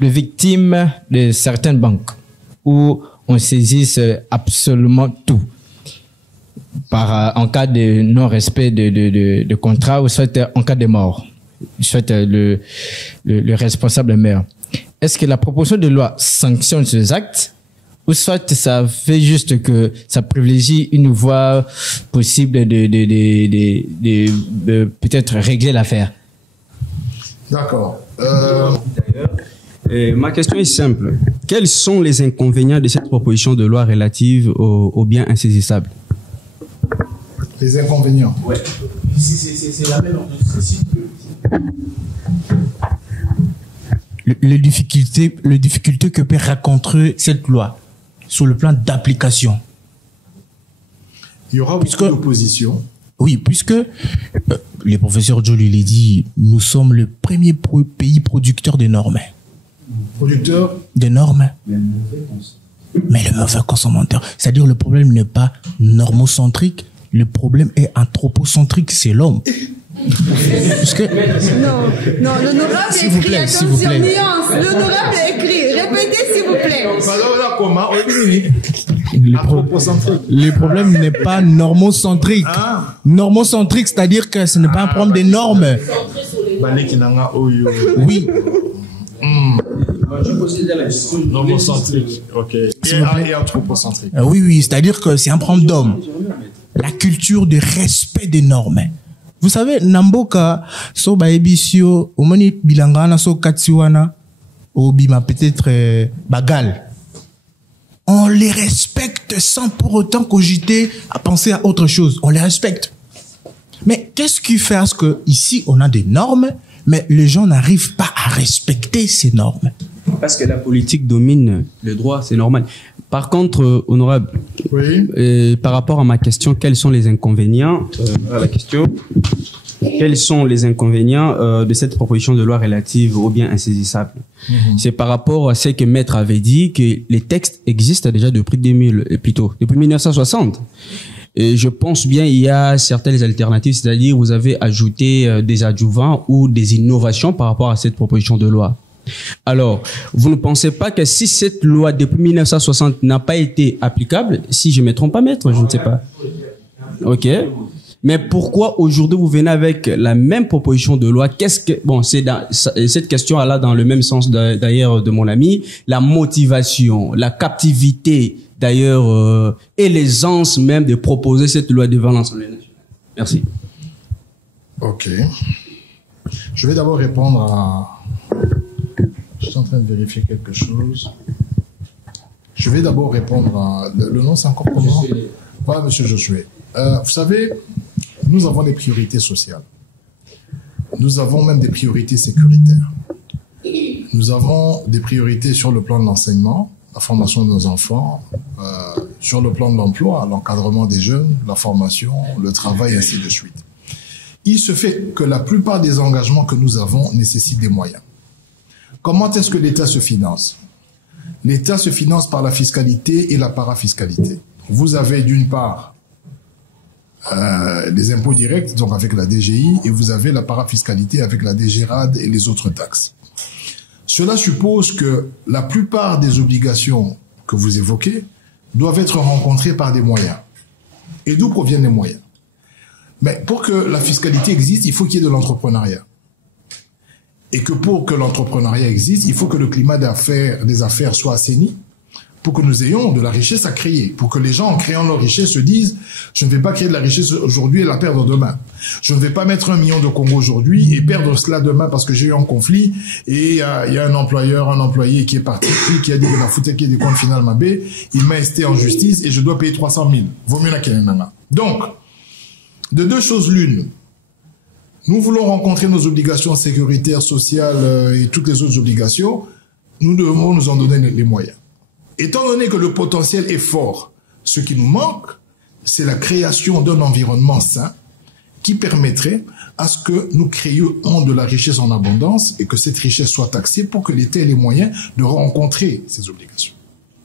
les victimes de certaines banques où on saisisse absolument tout en cas de non-respect de contrat ou soit en cas de mort. soit le responsable meurt. Est-ce que la proposition de loi sanctionne ces actes ou soit ça fait juste que ça privilégie une voie possible de peut-être régler l'affaire? D'accord. Ma question est simple. Quels sont les inconvénients de cette proposition de loi relative aux biens insaisissables? Les inconvénients. Ouais. C'est la même les difficultés que peut rencontrer cette loi sur le plan d'application. Il y aura beaucoup d'opposition. Oui, puisque le professeur Jolie l'a dit, nous sommes le premier pays producteur de normes. Producteur de normes. Mais le mauvais consommateur. C'est-à-dire le problème n'est pas normocentrique, le problème est anthropocentrique, c'est l'homme. Parce que... Non, l'honorable s'il vous plaît, attention, s'il vous plaît. nuance, l'honorable écrit, répétez s'il vous plaît. Le problème n'est pas normocentrique. Normocentrique, c'est-à-dire que ce n'est pas un problème de normes. Oui. Normocentrique, ok. Et anthropocentrique. Oui, c'est-à-dire que c'est un problème d'homme. La culture de respect des normes. Vous savez, Namboka, so baebisio, omoni bilangana, so katsiwana, obima peut-être bagal. On les respecte sans pour autant cogiter à penser à autre chose. On les respecte. Mais qu'est-ce qui fait à ce que ici on a des normes, mais les gens n'arrivent pas à respecter ces normes? Parce que la politique domine le droit, c'est normal. Par contre, honorable, oui. Par rapport à ma question, quels sont les inconvénients la question. Quels sont les inconvénients de cette proposition de loi relative aux biens insaisissables? C'est par rapport à ce que Maître avait dit que les textes existent déjà depuis 1960. Et je pense bien il y a certaines alternatives, c'est-à-dire vous avez ajouté des adjuvants ou des innovations par rapport à cette proposition de loi. Alors, vous ne pensez pas que si cette loi depuis 1960 n'a pas été applicable, si je ne me trompe pas, Maître, je ne sais pas. Ok. Mais pourquoi aujourd'hui vous venez avec la même proposition de loi? Cette question là dans le même sens d'ailleurs de mon ami, la motivation, la captivité d'ailleurs et l'aisance même de proposer cette loi devant l'Assemblée nationale. Merci. Ok. Je vais d'abord répondre à... Je suis en train de vérifier quelque chose. Je vais d'abord répondre à... Le nom, c'est encore comment? Voilà, monsieur Josué. Vous savez, nous avons des priorités sociales. Nous avons même des priorités sécuritaires. Nous avons des priorités sur le plan de l'enseignement, la formation de nos enfants, sur le plan de l'emploi, l'encadrement des jeunes, la formation, le travail, ainsi de suite. Il se fait que la plupart des engagements que nous avons nécessitent des moyens. Comment est-ce que l'État se finance? L'État se finance par la fiscalité et la parafiscalité. Vous avez d'une part des impôts directs, donc avec la DGI, et vous avez la parafiscalité avec la DGRAD et les autres taxes. Cela suppose que la plupart des obligations que vous évoquez doivent être rencontrées par des moyens. Et d'où proviennent les moyens? Mais pour que la fiscalité existe, il faut qu'il y ait de l'entrepreneuriat. Et que pour que l'entrepreneuriat existe, il faut que le climat des affaires soit assaini pour que nous ayons de la richesse à créer, pour que les gens, en créant leur richesse, se disent « je ne vais pas créer de la richesse aujourd'hui et la perdre demain. Je ne vais pas mettre 1 million de Congo aujourd'hui et perdre cela demain parce que j'ai eu un conflit et il y a un employé qui est parti, qui a dit que la foutaise qui est du compte final Mabé, il m'a esté en justice et je dois payer 300 000. Vaut mieux la Kenenanga. » Donc, de deux choses l'une. Nous voulons rencontrer nos obligations sécuritaires, sociales et toutes les autres obligations. Nous devons nous en donner les moyens. Étant donné que le potentiel est fort, ce qui nous manque, c'est la création d'un environnement sain qui permettrait à ce que nous créions de la richesse en abondance et que cette richesse soit taxée pour que l'État ait les moyens de rencontrer ces obligations.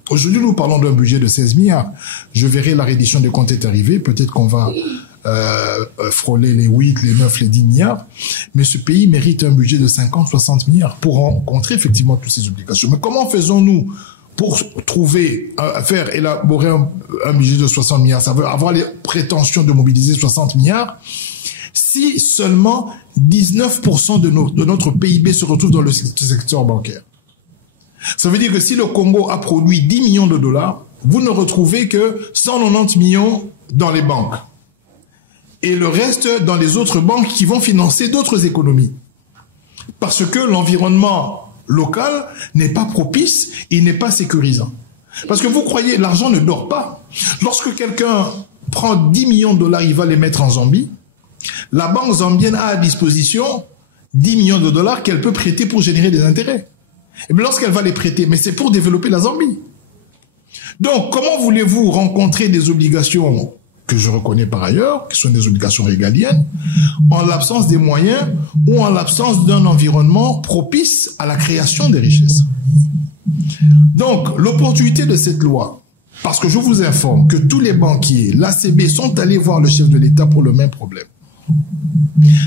Aujourd'hui, nous parlons d'un budget de 16 milliards. Je verrai la reddition des comptes est arrivée. Peut-être qu'on va frôler les 8, les 9, les 10 milliards. Mais ce pays mérite un budget de 50, 60 milliards pour rencontrer effectivement toutes ces obligations. Mais comment faisons-nous pour faire élaborer un budget de 60 milliards? Ça veut avoir les prétentions de mobiliser 60 milliards. Si si seulement 19% de notre PIB se retrouve dans le secteur bancaire? Ça veut dire que si le Congo a produit 10 millions de dollars, vous ne retrouvez que 190 millions dans les banques. Et le reste dans les autres banques qui vont financer d'autres économies. Parce que l'environnement local n'est pas propice, il n'est pas sécurisant. Parce que vous croyez, l'argent ne dort pas. Lorsque quelqu'un prend 10 millions de dollars, il va les mettre en Zambie. La banque zambienne a à disposition 10 millions de dollars qu'elle peut prêter pour générer des intérêts. Et bien lorsqu'elle va les prêter, mais c'est pour développer la Zambie. Donc, comment voulez-vous rencontrer des obligations que je reconnais par ailleurs, qui sont des obligations régaliennes, en l'absence des moyens ou en l'absence d'un environnement propice à la création des richesses? Donc, l'opportunité de cette loi, parce que je vous informe que tous les banquiers, l'ACB, sont allés voir le chef de l'État pour le même problème.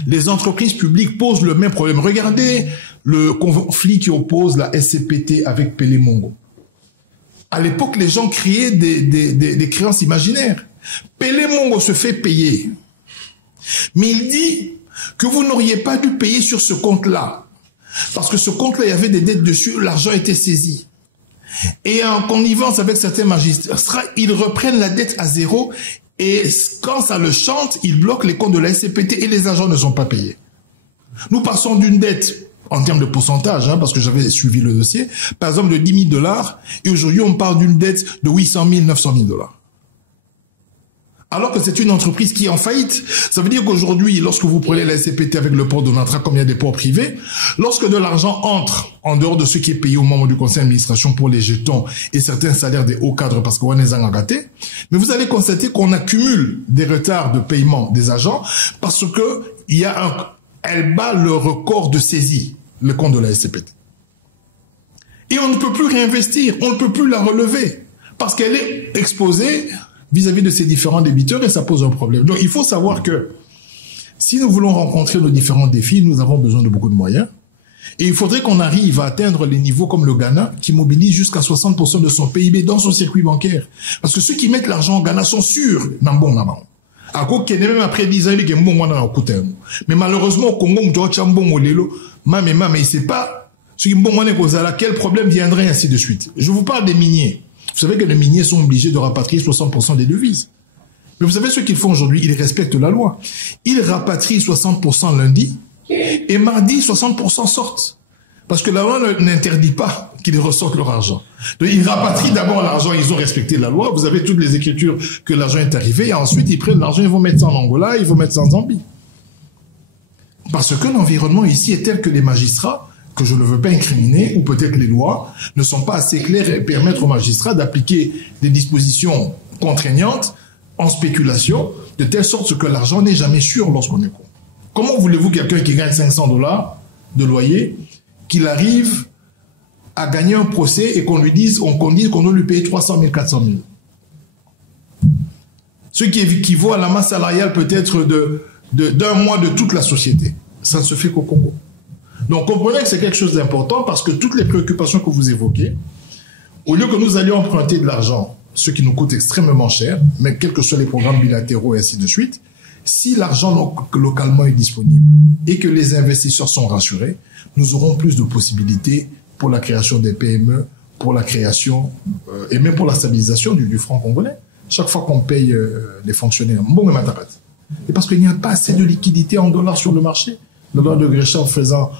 Les entreprises publiques posent le même problème. Regardez le conflit qui oppose la SCPT avec Pelé Mongo. À l'époque, les gens créaient des créances imaginaires. Pelé Mongo se fait payer. Mais il dit que vous n'auriez pas dû payer sur ce compte-là. Parce que ce compte-là, il y avait des dettes dessus, l'argent était saisi. Et en connivence avec certains magistrats, ils reprennent la dette à zéro et quand ça le chante, ils bloquent les comptes de la SCPT et les agents ne sont pas payés. Nous passons d'une dette, en termes de pourcentage, parce que j'avais suivi le dossier, par exemple de 10 000 dollars, et aujourd'hui on parle d'une dette de 800 000, 900 000 dollars. Alors que c'est une entreprise qui est en faillite. Ça veut dire qu'aujourd'hui, lorsque vous prenez la SCPT avec le port de Natra, comme il y a des ports privés, lorsque de l'argent entre en dehors de ce qui est payé aux membres du conseil d'administration pour les jetons et certains salaires des hauts cadres parce qu'on les a gâtés, mais vous allez constater qu'on accumule des retards de paiement des agents parce que elle bat le record de saisie, le compte de la SCPT. Et on ne peut plus réinvestir, on ne peut plus la relever parce qu'elle est exposée vis-à-vis de ces différents débiteurs et ça pose un problème. Donc il faut savoir que si nous voulons rencontrer nos différents défis, nous avons besoin de beaucoup de moyens et il faudrait qu'on arrive à atteindre les niveaux comme le Ghana qui mobilise jusqu'à 60% de son PIB dans son circuit bancaire. Parce que ceux qui mettent l'argent au Ghana sont sûrs. Même après 10 ans, mais malheureusement au Congo, mais il sait pas quel problème viendrait ainsi de suite. Je vous parle des miniers. Vous savez que les miniers sont obligés de rapatrier 60% des devises. Mais vous savez ce qu'ils font aujourd'hui? Ils respectent la loi. Ils rapatrient 60% lundi et mardi, 60% sortent. Parce que la loi n'interdit pas qu'ils ressortent leur argent. Donc ils rapatrient d'abord l'argent, ils ont respecté la loi. Vous avez toutes les écritures que l'argent est arrivé et ensuite ils prennent l'argent, ils vont mettre ça en Angola, ils vont mettre ça en Zambie. Parce que l'environnement ici est tel que les magistrats, que je ne veux pas incriminer, ou peut-être les lois, ne sont pas assez claires et permettre aux magistrats d'appliquer des dispositions contraignantes en spéculation, de telle sorte que l'argent n'est jamais sûr lorsqu'on est con. Comment voulez-vous quelqu'un qui gagne 500 dollars de loyer, qu'il arrive à gagner un procès et qu'on lui dise, qu'on dise qu'on doit lui payer 300 000, 400 000? Ce qui équivaut à la masse salariale peut-être d'un mois de toute la société. Ça ne se fait qu'au Congo. Donc comprenez que c'est quelque chose d'important parce que toutes les préoccupations que vous évoquez, au lieu que nous allions emprunter de l'argent, ce qui nous coûte extrêmement cher, mais quels que soient les programmes bilatéraux et ainsi de suite, si l'argent localement est disponible et que les investisseurs sont rassurés, nous aurons plus de possibilités pour la création des PME, pour la création et même pour la stabilisation du franc congolais. Chaque fois qu'on paye les fonctionnaires, et parce qu'il n'y a pas assez de liquidités en dollars sur le marché. Le dollar de Gresham faisant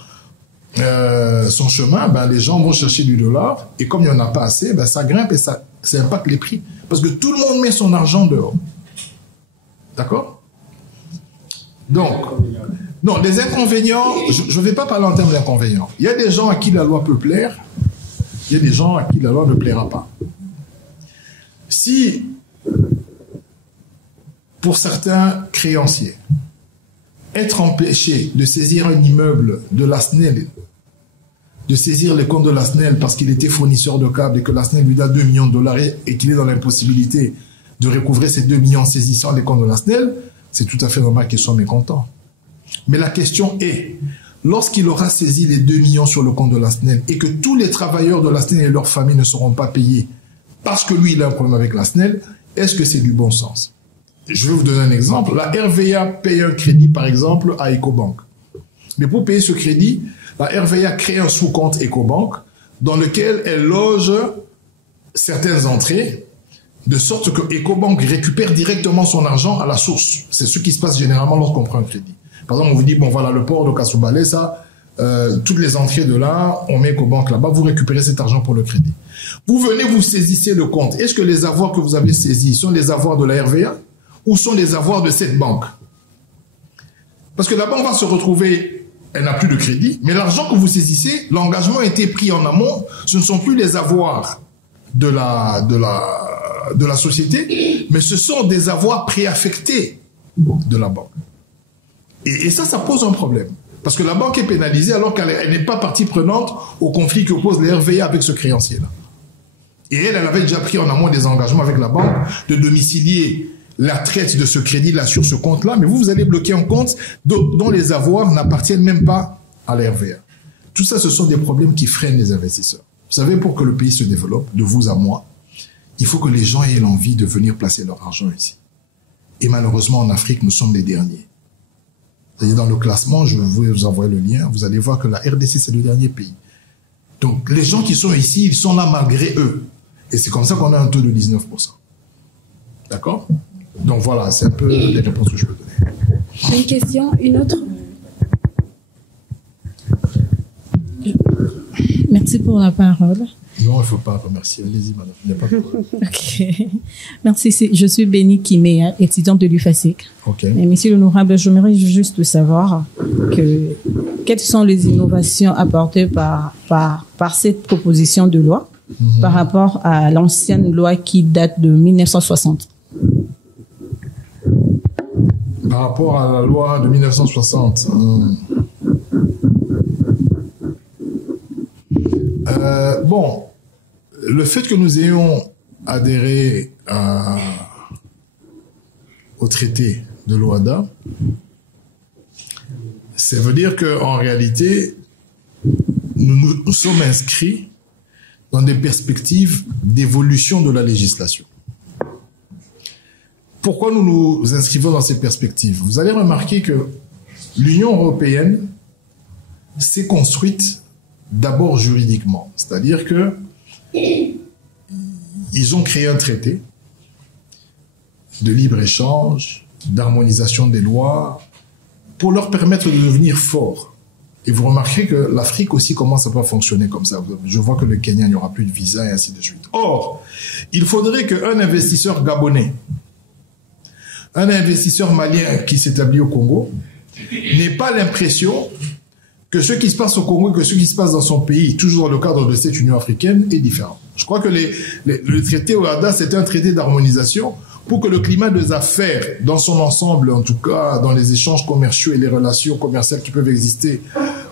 son chemin, les gens vont chercher du dollar et comme il n'y en a pas assez, ça grimpe et ça impacte les prix. Parce que tout le monde met son argent dehors. D'accord? Donc, non, les inconvénients, je ne vais pas parler en termes d'inconvénients. Il y a des gens à qui la loi peut plaire, il y a des gens à qui la loi ne plaira pas. Si, pour certains créanciers, être empêché de saisir un immeuble de la SNEL, de saisir les comptes de la SNEL parce qu'il était fournisseur de câbles et que la SNEL lui donne 2 millions de dollars et qu'il est dans l'impossibilité de recouvrer ces 2 millions en saisissant les comptes de la SNEL, c'est tout à fait normal qu'il soit mécontent. Mais la question est, lorsqu'il aura saisi les 2 millions sur le compte de la SNEL et que tous les travailleurs de la SNEL et leurs familles ne seront pas payés parce que lui, il a un problème avec la SNEL, est-ce que c'est du bon sens? je vais vous donner un exemple. La RVA paye un crédit, par exemple, à Ecobank. Mais pour payer ce crédit, la RVA crée un sous-compte Ecobank dans lequel elle loge certaines entrées, de sorte que Ecobank récupère directement son argent à la source. C'est ce qui se passe généralement lorsqu'on prend un crédit. Par exemple, on vous dit, bon voilà, le port de Kassobalé, ça, toutes les entrées de là, on met Ecobank là-bas, vous récupérez cet argent pour le crédit. Vous venez, vous saisissez le compte. Est-ce que les avoirs que vous avez saisis sont les avoirs de la RVA ou sont les avoirs de cette banque? Parce que la banque va se retrouver, elle n'a plus de crédit, mais l'argent que vous saisissez, l'engagement a été pris en amont, ce ne sont plus les avoirs de la société, mais ce sont des avoirs préaffectés de la banque. Et ça pose un problème. Parce que la banque est pénalisée alors qu'elle n'est pas partie prenante au conflit qui oppose les RVA avec ce créancier-là. Et elle avait déjà pris en amont des engagements avec la banque de domicilier la traite de ce crédit-là sur ce compte-là, mais vous allez bloquer un compte dont les avoirs n'appartiennent même pas à la RVA. Tout ça, ce sont des problèmes qui freinent les investisseurs. Vous savez, pour que le pays se développe, de vous à moi, il faut que les gens aient l'envie de venir placer leur argent ici. Et malheureusement, en Afrique, nous sommes les derniers. C'est-à-dire, dans le classement, je vais vous envoyer le lien, vous allez voir que la RDC, c'est le dernier pays. Donc, les gens qui sont ici, ils sont là malgré eux. Et c'est comme ça qu'on a un taux de 19%. D'accord? Donc voilà, c'est un peu les réponses que je peux donner. Une question, une autre? Merci pour la parole. Non, il ne faut pas remercier. Allez-y, madame. Il n'y a pas de problème. Ok. Merci. Je suis Béni Kimé, étudiante de l'UFASIC. Ok. Et monsieur l'honorable, j'aimerais juste savoir quelles sont les innovations apportées par cette proposition de loi par rapport à l'ancienne loi qui date de 1960. Par rapport à la loi de 1960, bon, le fait que nous ayons adhéré au traité de l'OHADA, ça veut dire qu'en réalité, nous sommes inscrits dans des perspectives d'évolution de la législation. Pourquoi nous nous inscrivons dans ces perspectives? Vous allez remarquer que l'Union européenne s'est construite d'abord juridiquement. C'est-à-dire que ils ont créé un traité de libre-échange, d'harmonisation des lois, pour leur permettre de devenir forts. Et vous remarquerez que l'Afrique aussi commence à pas fonctionner comme ça. Je vois que le Kenya, il n'y aura plus de visa et ainsi de suite. Or, il faudrait qu'un investisseur gabonais, un investisseur malien qui s'établit au Congo, n'ait pas l'impression que ce qui se passe au Congo et que ce qui se passe dans son pays, toujours dans le cadre de cette Union africaine, est différent. Je crois que le traité OHADA, c'était un traité d'harmonisation pour que le climat des affaires, dans son ensemble, en tout cas dans les échanges commerciaux et les relations commerciales qui peuvent exister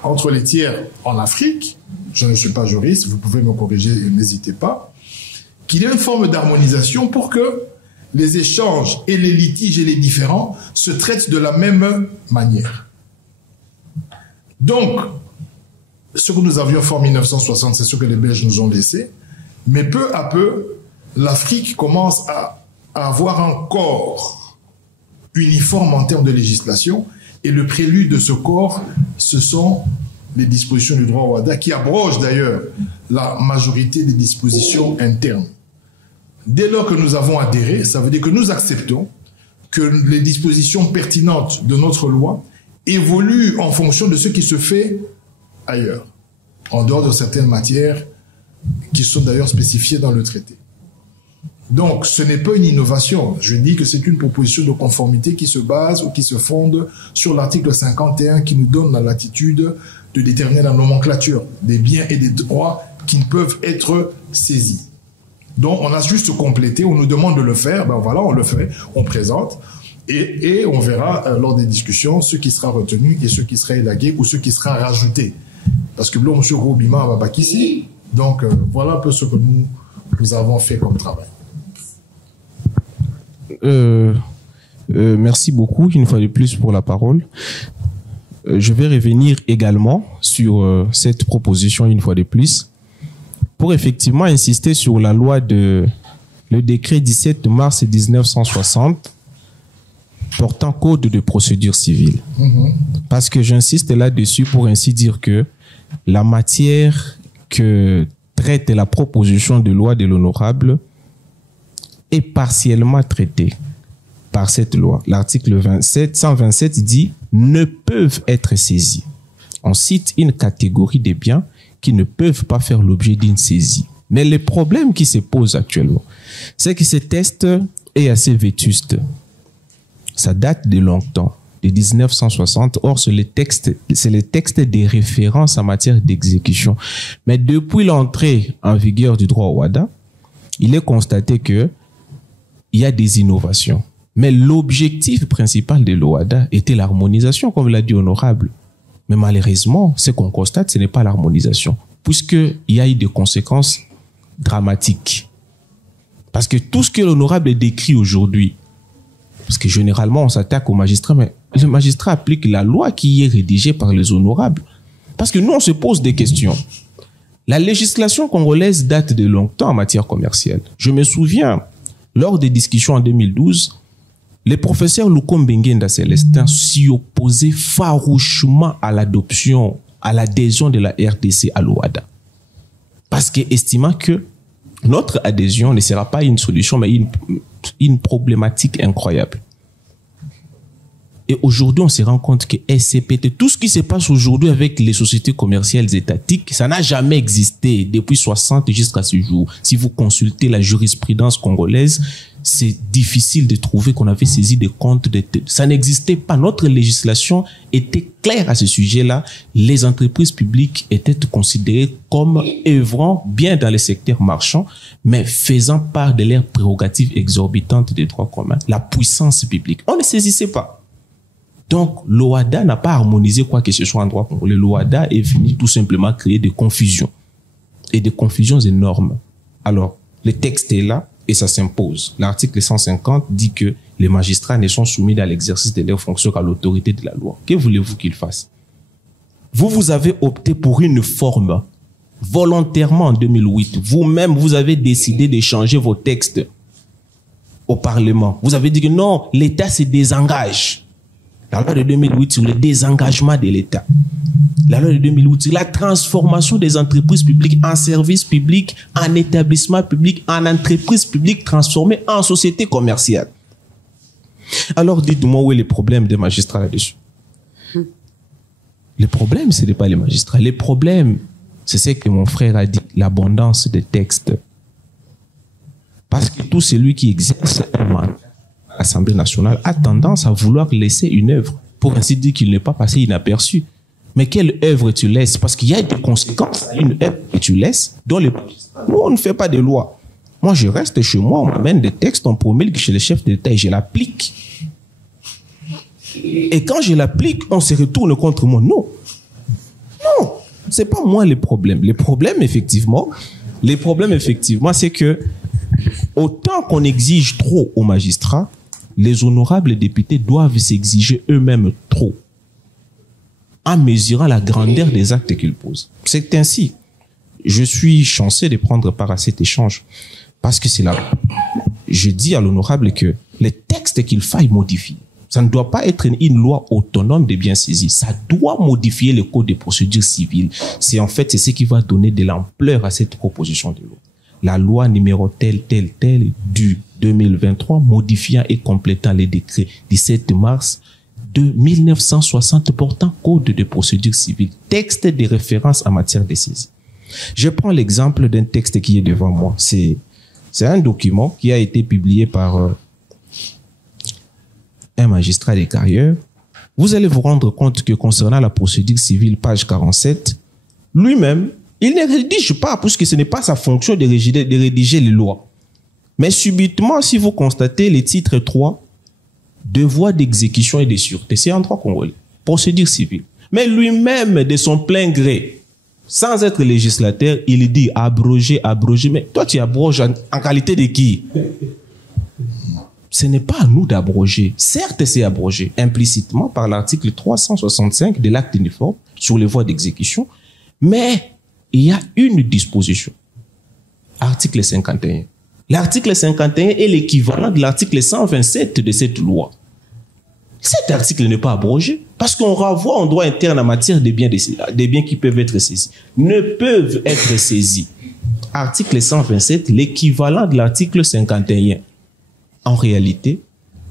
entre les tiers en Afrique, je ne suis pas juriste, vous pouvez me corriger, n'hésitez pas, qu'il y ait une forme d'harmonisation pour que les échanges et les litiges et les différends se traitent de la même manière. Donc, ce que nous avions fait en 1960, c'est ce que les Belges nous ont laissé, mais peu à peu, l'Afrique commence à avoir un corps uniforme en termes de législation, et le prélude de ce corps, ce sont les dispositions du droit OHADA, qui abrogent d'ailleurs la majorité des dispositions internes. Dès lors que nous avons adhéré, ça veut dire que nous acceptons que les dispositions pertinentes de notre loi évoluent en fonction de ce qui se fait ailleurs, en dehors de certaines matières qui sont d'ailleurs spécifiées dans le traité. Donc, ce n'est pas une innovation. Je dis que c'est une proposition de conformité qui se base ou qui se fonde sur l'article 51 qui nous donne la latitude de déterminer la nomenclature des biens et des droits qui ne peuvent être saisis. Donc, on a juste complété, on nous demande de le faire, ben voilà, on le fait, on présente, et on verra lors des discussions ce qui sera retenu et ce qui sera élagué ou ce qui sera rajouté. Parce que là, M. Robima va pas qu'ici, donc voilà un peu ce que nous avons fait comme travail. Merci beaucoup, une fois de plus, pour la parole. Je vais revenir également sur cette proposition une fois de plus, pour effectivement insister sur la loi le décret 17 mars 1960 portant code de procédure civile. Parce que j'insiste là-dessus pour ainsi dire que la matière que traite la proposition de loi de l'honorable est partiellement traitée par cette loi. L'article 127 dit « ne peuvent être saisis ». On cite une catégorie de biens qui ne peuvent pas faire l'objet d'une saisie. Mais le problème qui se pose actuellement, c'est que ce texte est assez vétuste. Ça date de longtemps, de 1960. Or, c'est le texte des références en matière d'exécution. Mais depuis l'entrée en vigueur du droit au WADA, il est constaté qu'il y a des innovations. Mais l'objectif principal de l'OADA était l'harmonisation, comme l'a dit Honorable. Mais malheureusement, ce qu'on constate, ce n'est pas l'harmonisation, puisqu'il y a eu des conséquences dramatiques. Parce que tout ce que l'Honorable décrit aujourd'hui, parce que généralement, on s'attaque aux magistrats, mais le magistrat applique la loi qui est rédigée par les honorables. Parce que nous, on se pose des questions. La législation congolaise date de longtemps en matière commerciale. Je me souviens, lors des discussions en 2012, les professeurs Lukombe Ngenda Célestin s'y opposaient farouchement à l'adoption, à l'adhésion de la RDC à l'OADA. Parce qu'estimant que notre adhésion ne sera pas une solution, mais une problématique incroyable. Et aujourd'hui, on se rend compte que SCPT, tout ce qui se passe aujourd'hui avec les sociétés commerciales étatiques, ça n'a jamais existé depuis 60 jusqu'à ce jour. Si vous consultez la jurisprudence congolaise, c'est difficile de trouver qu'on avait saisi des comptes. Ça n'existait pas. Notre législation était claire à ce sujet-là. Les entreprises publiques étaient considérées comme œuvrant bien dans le secteur marchand, mais faisant part de leurs prérogatives exorbitantes des droits communs, la puissance publique. On ne saisissait pas. Donc, l'OADA n'a pas harmonisé quoi que ce soit en droit congolais. L'OADA est venu tout simplement créer des confusions. Et des confusions énormes. Alors, le texte est là et ça s'impose. L'article 150 dit que les magistrats ne sont soumis dans l'exercice de leurs fonctions qu'à l'autorité de la loi. Que voulez-vous qu'ils fassent? Vous avez opté pour une forme volontairement en 2008. Vous-même, vous avez décidé de changer vos textes au Parlement. Vous avez dit que non, l'État se désengage. La loi de 2008 sur le désengagement de l'État. La loi de 2008 sur la transformation des entreprises publiques en services publics, en établissements publics, en entreprises publiques transformées en sociétés commerciales. Alors dites-moi où est le problème des magistrats là-dessus? Le problème, ce n'est pas les magistrats. Le problème, c'est ce que mon frère a dit, l'abondance des textes. Parce que tout celui qui exerce un mandat à l'Assemblée nationale a tendance à vouloir laisser une œuvre, pour ainsi dire qu'il n'est pas passé inaperçu. Mais quelle œuvre tu laisses? Parce qu'il y a des conséquences à une œuvre que tu laisses. Nous, on ne fait pas de loi. Moi, je reste chez moi, on m'amène des textes, on promulgue chez le chef de l'État et je l'applique. Et quand je l'applique, on se retourne contre moi. Non. Non. C'est pas moi le problème. Le problème, effectivement, c'est que autant qu'on exige trop aux magistrats, les honorables députés doivent s'exiger eux-mêmes trop en mesurant la grandeur des actes qu'ils posent. C'est ainsi. Je suis chanceux de prendre part à cet échange parce que c'est là. Je dis à l'honorable que les textes qu'il faille modifier, ça ne doit pas être une loi autonome de bien saisir. Ça doit modifier le code de procédure civile. C'est ce qui va donner de l'ampleur à cette proposition de loi. La loi numéro telle du 2023 modifiant et complétant les décrets du 7 mars de 1960 portant code de procédure civile, texte de référence en matière de saisie. Je prends l'exemple d'un texte qui est devant moi. C'est un document qui a été publié par un magistrat des carrières. Vous allez vous rendre compte que concernant la procédure civile, page 47, lui-même, il ne rédige pas, puisque ce n'est pas sa fonction de rédiger les lois. Mais subitement, si vous constatez les titres 3, devoir d'exécution et de sûreté, c'est en droit congolais, procédure civile. Mais lui-même, de son plein gré, sans être législateur, il dit abroger. Mais toi, tu abroges en qualité de qui? Ce n'est pas à nous d'abroger. Certes, c'est abrogé implicitement par l'article 365 de l'acte uniforme sur les voies d'exécution, mais il y a une disposition. Article 51. L'article 51 est l'équivalent de l'article 127 de cette loi. cet article n'est pas abrogé parce qu'on renvoie en droit interne en matière des biens qui peuvent être saisis. Ne peuvent être saisis. Article 127, l'équivalent de l'article 51. En réalité,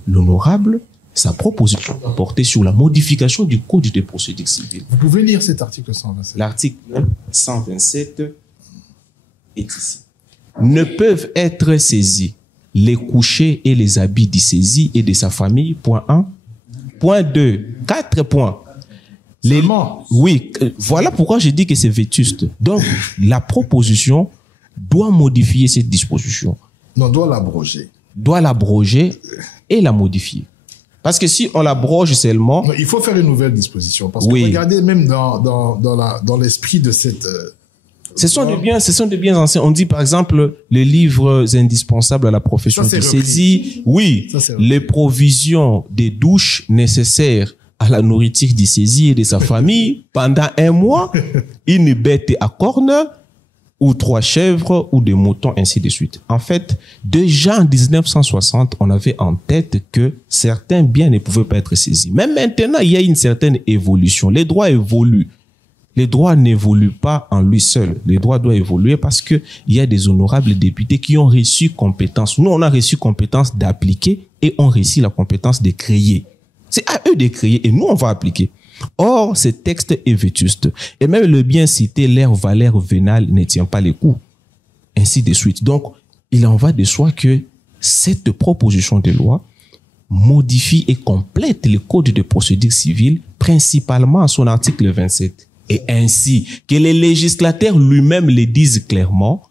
l'honorable, sa proposition va porter sur la modification du Code de procédure civile. Vous pouvez lire cet article 127. L'article 127 est ici. Ne peuvent être saisis les couchers et les habits du saisi et de sa famille, point 1. Point 2, 4 points. Oui, voilà pourquoi je dis que c'est vétuste. Donc, la proposition doit modifier cette disposition. Non, doit l'abroger. Doit l'abroger et la modifier. Parce que si on l'abroge seulement... Non, il faut faire une nouvelle disposition. Parce que regardez, même dans l'esprit de cette... Ce sont des biens anciens. On dit par exemple les livres indispensables à la profession de saisie. Oui, les provisions des douches nécessaires à la nourriture du saisi et de sa famille pendant 1 mois, une bête à cornes ou 3 chèvres ou des moutons, ainsi de suite. En fait, déjà en 1960, on avait en tête que certains biens ne pouvaient pas être saisis. Même maintenant, il y a une certaine évolution. Les droits évoluent. Les droits n'évoluent pas en lui seul. Les droits doivent évoluer parce que il y a des honorables députés qui ont reçu compétence. Nous, on a reçu compétence d'appliquer et on reçu la compétence de créer. C'est à eux de créer et nous, on va appliquer. Or, ce texte est vétuste. Et même le bien cité, leur valeur vénale ne tient pas les coups. Ainsi de suite. Donc, il en va de soi que cette proposition de loi modifie et complète le Code de procédure civile, principalement à son article 27. Et ainsi que les législateurs lui-même le disent clairement,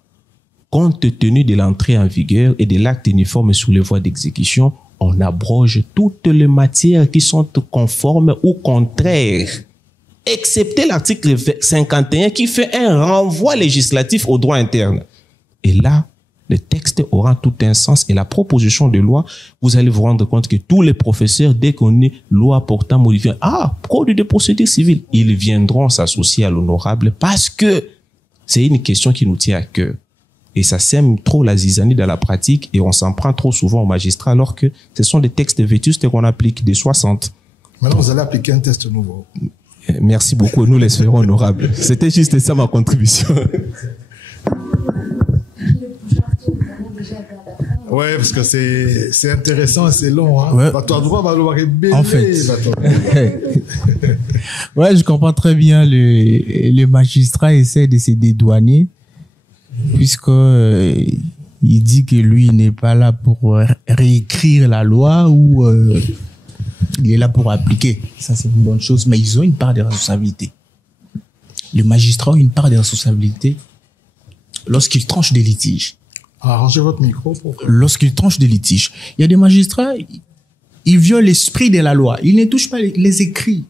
compte tenu de l'entrée en vigueur et de l'acte uniforme sur les voies d'exécution, on abroge toutes les matières qui sont conformes ou contraires, excepté l'article 51 qui fait un renvoi législatif au droit interne. Et là, le texte aura tout un sens et la proposition de loi, vous allez vous rendre compte que tous les professeurs, dès qu'on est loi portant modifiant, Code de procédure civile, ils viendront s'associer à l'honorable parce que c'est une question qui nous tient à cœur. Et ça sème trop la zizanie dans la pratique et on s'en prend trop souvent aux magistrats alors que ce sont des textes vétustes qu'on applique des 60. Maintenant, vous allez appliquer un test nouveau. Merci beaucoup, nous les ferons honorables. C'était juste ça ma contribution. Ouais, parce que c'est intéressant et c'est long. Hein. Ouais. En fait. Ouais, je comprends très bien. Le magistrat essaie de se dédouaner puisque il dit que lui n'est pas là pour réécrire la loi ou il est là pour appliquer. Ça, c'est une bonne chose, mais ils ont une part de responsabilité. Les magistrats ont une part de responsabilité lorsqu'ils tranchent des litiges. Arrangez votre micro. Lorsqu'ils tranchent des litiges, il y a des magistrats, ils violent l'esprit de la loi. Ils ne touchent pas les écrits.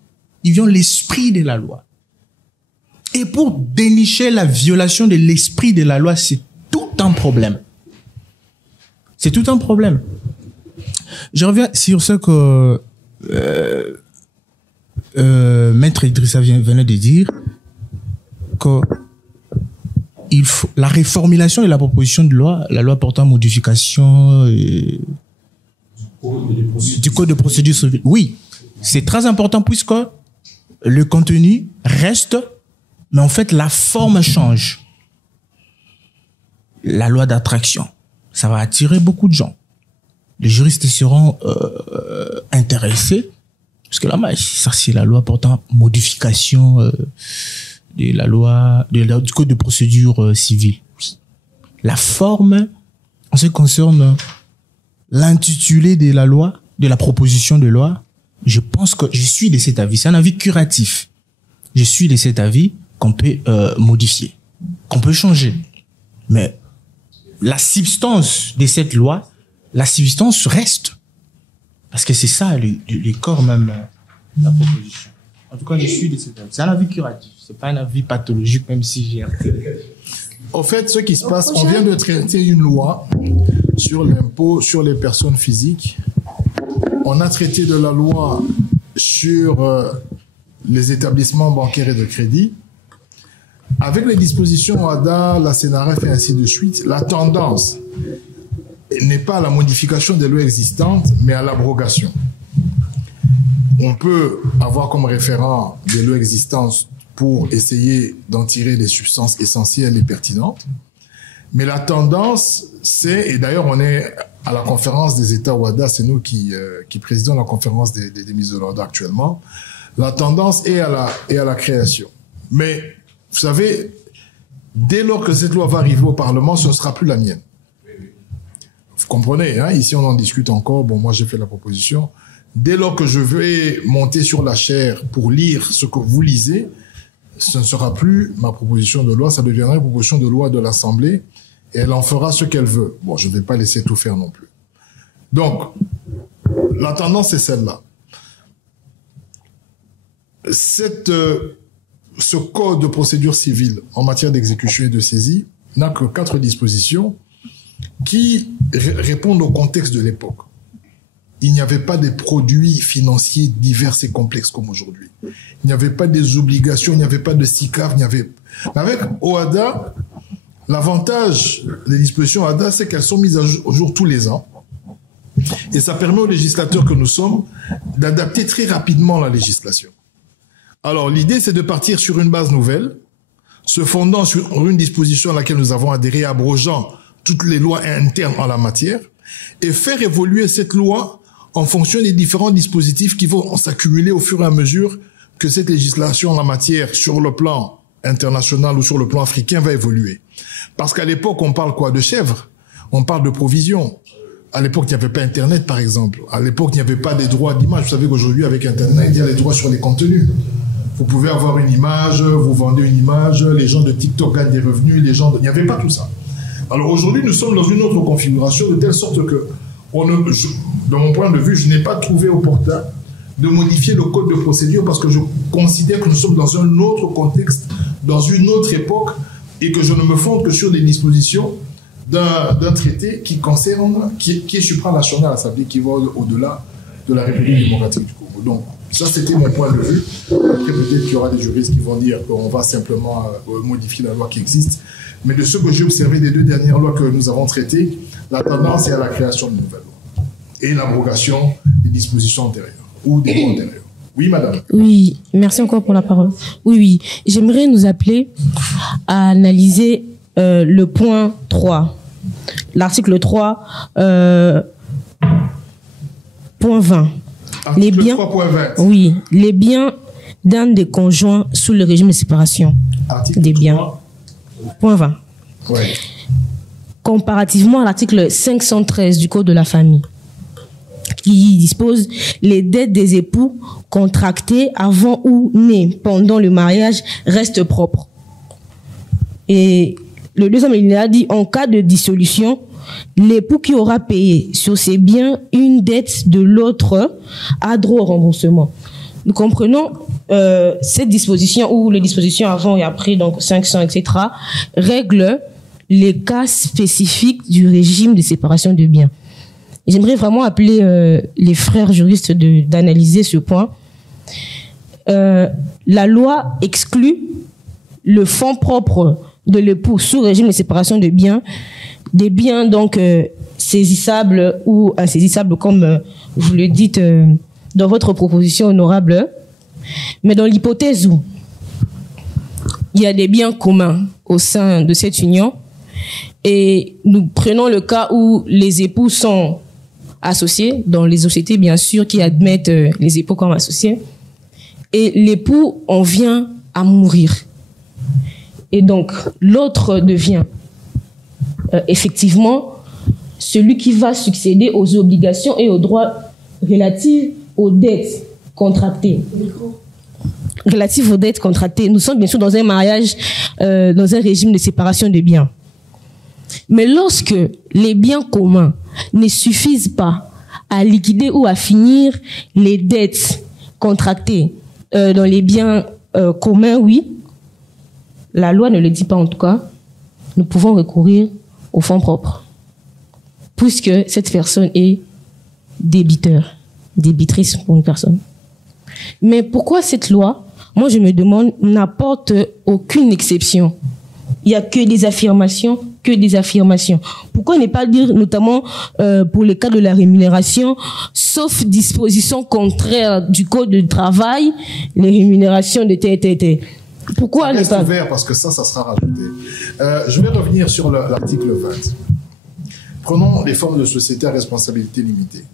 Ils violent l'esprit de la loi. Et pour dénicher la violation de l'esprit de la loi, c'est tout un problème. C'est tout un problème. Je reviens sur ce que Maître Idrissa venait de dire, que il faut la réformulation de la proposition de loi, la loi portant modification du Code de procédure civile. Oui, c'est très important puisque le contenu reste, mais en fait la forme change. La loi d'attraction, ça va attirer beaucoup de gens. Les juristes seront intéressés parce que là, ça c'est la loi portant modification de la loi du Code de procédure civile. La forme, en ce qui concerne l'intitulé de la loi, de la proposition de loi, je pense que je suis de cet avis. C'est un avis curatif. Je suis de cet avis qu'on peut modifier, qu'on peut changer. Mais la substance de cette loi, la substance reste. Parce que c'est ça, le corps même de la proposition. En tout cas, je suis de cet avis. C'est un avis curatif. C'est pas un avis pathologique, même si j'ai... Au fait, ce qui se passe, on vient de traiter une loi sur l'impôt sur les personnes physiques. On a traité de la loi sur les établissements bancaires et de crédit. Avec les dispositions ADA, la CNRF et ainsi de suite, la tendance n'est pas à la modification des lois existantes, mais à l'abrogation. on peut avoir comme référent des lois existantes pour essayer d'en tirer des substances essentielles et pertinentes. Mais la tendance, c'est, et d'ailleurs on est à la conférence des États OHADA, c'est nous qui présidons la conférence des ministres de l'ordre actuellement, la tendance est à la création. Mais, vous savez, dès lors que cette loi va arriver au Parlement, ce ne sera plus la mienne. Vous comprenez, hein? Ici on en discute encore, bon moi j'ai fait la proposition. Dès lors que je vais monter sur la chaire pour lire ce que vous lisez, ce ne sera plus ma proposition de loi, ça deviendra une proposition de loi de l'Assemblée et elle en fera ce qu'elle veut. Bon, je ne vais pas laisser tout faire non plus. Donc, la tendance est celle-là. Ce code de procédure civile en matière d'exécution et de saisie n'a que 4 dispositions qui répondent au contexte de l'époque. Il n'y avait pas des produits financiers divers et complexes comme aujourd'hui. Il n'y avait pas des obligations, il n'y avait pas de SICAV, il n'y avait... Avec OHADA, l'avantage des dispositions OHADA, c'est qu'elles sont mises au jour tous les ans. Et ça permet aux législateurs que nous sommes d'adapter très rapidement la législation. Alors, l'idée, c'est de partir sur une base nouvelle, se fondant sur une disposition à laquelle nous avons adhéré, abrogeant toutes les lois internes en la matière, et faire évoluer cette loi en fonction des différents dispositifs qui vont s'accumuler au fur et à mesure que cette législation en la matière, sur le plan international ou sur le plan africain, va évoluer. Parce qu'à l'époque, on parle quoi? De chèvres? On parle de provisions. À l'époque, il n'y avait pas Internet, par exemple. À l'époque, il n'y avait pas des droits d'image. Vous savez qu'aujourd'hui, avec Internet, il y a les droits sur les contenus. Vous pouvez avoir une image, vous vendez une image, les gens de TikTok gagnent des revenus, les gens... Il n'y avait pas tout ça. Alors aujourd'hui, nous sommes dans une autre configuration de telle sorte que, de mon point de vue, je n'ai pas trouvé opportun de modifier le code de procédure parce que je considère que nous sommes dans un autre contexte, dans une autre époque, et que je ne me fonde que sur des dispositions d'un traité qui concerne, qui est supranational, ça veut dire qui va au-delà de la République démocratique du Congo. Donc, ça, c'était mon point de vue. Après, peut-être qu'il y aura des juristes qui vont dire qu'on va simplement modifier la loi qui existe. Mais de ce que j'ai observé des 2 dernières lois que nous avons traitées, la tendance est à la création de nouvelles lois et l'abrogation des dispositions antérieures ou des lois antérieures. Oui, madame. Oui, merci encore pour la parole. Oui. J'aimerais nous appeler à analyser le point 3. L'article 3, point 20. Les biens, 3.20. Oui, les biens d'un des conjoints sous le régime de séparation des biens. Point 20. Ouais. Comparativement à l'article 513 du Code de la famille, qui dispose les dettes des époux contractées avant ou nées pendant le mariage restent propres. Et le deuxième alinéa dit en cas de dissolution, l'époux qui aura payé sur ses biens une dette de l'autre a droit au remboursement. Nous comprenons cette disposition ou les dispositions avant et après, donc 500, etc., règlent les cas spécifiques du régime de séparation de biens. J'aimerais vraiment appeler les frères juristes d'analyser ce point. La loi exclut le fonds propre de l'époux sous régime de séparation de biens, des biens donc saisissables ou insaisissables, comme vous le dites dans votre proposition honorable, mais dans l'hypothèse où il y a des biens communs au sein de cette union, et nous prenons le cas où les époux sont associés, dans les sociétés bien sûr qui admettent les époux comme associés, et l'époux en vient à mourir. Et donc l'autre devient effectivement celui qui va succéder aux obligations et aux droits relatifs aux dettes contractées. Relatifs aux dettes contractées. Nous sommes bien sûr dans un mariage, dans un régime de séparation des biens. Mais lorsque les biens communs ne suffisent pas à liquider ou à finir les dettes contractées dans les biens communs, oui, la loi ne le dit pas en tout cas, nous pouvons recourir aux fonds propres, puisque cette personne est débiteur, débitrice pour une personne. Mais pourquoi cette loi, moi je me demande, n'apporte aucune exception? Il n'y a que des affirmations, que des affirmations. Pourquoi ne pas dire notamment pour le cas de la rémunération, sauf disposition contraire du code de travail, les rémunérations de tel. Pourquoi ne pas ouvert parce que ça sera rajouté. Je vais revenir sur l'article 20. Prenons les formes de société à responsabilité limitée.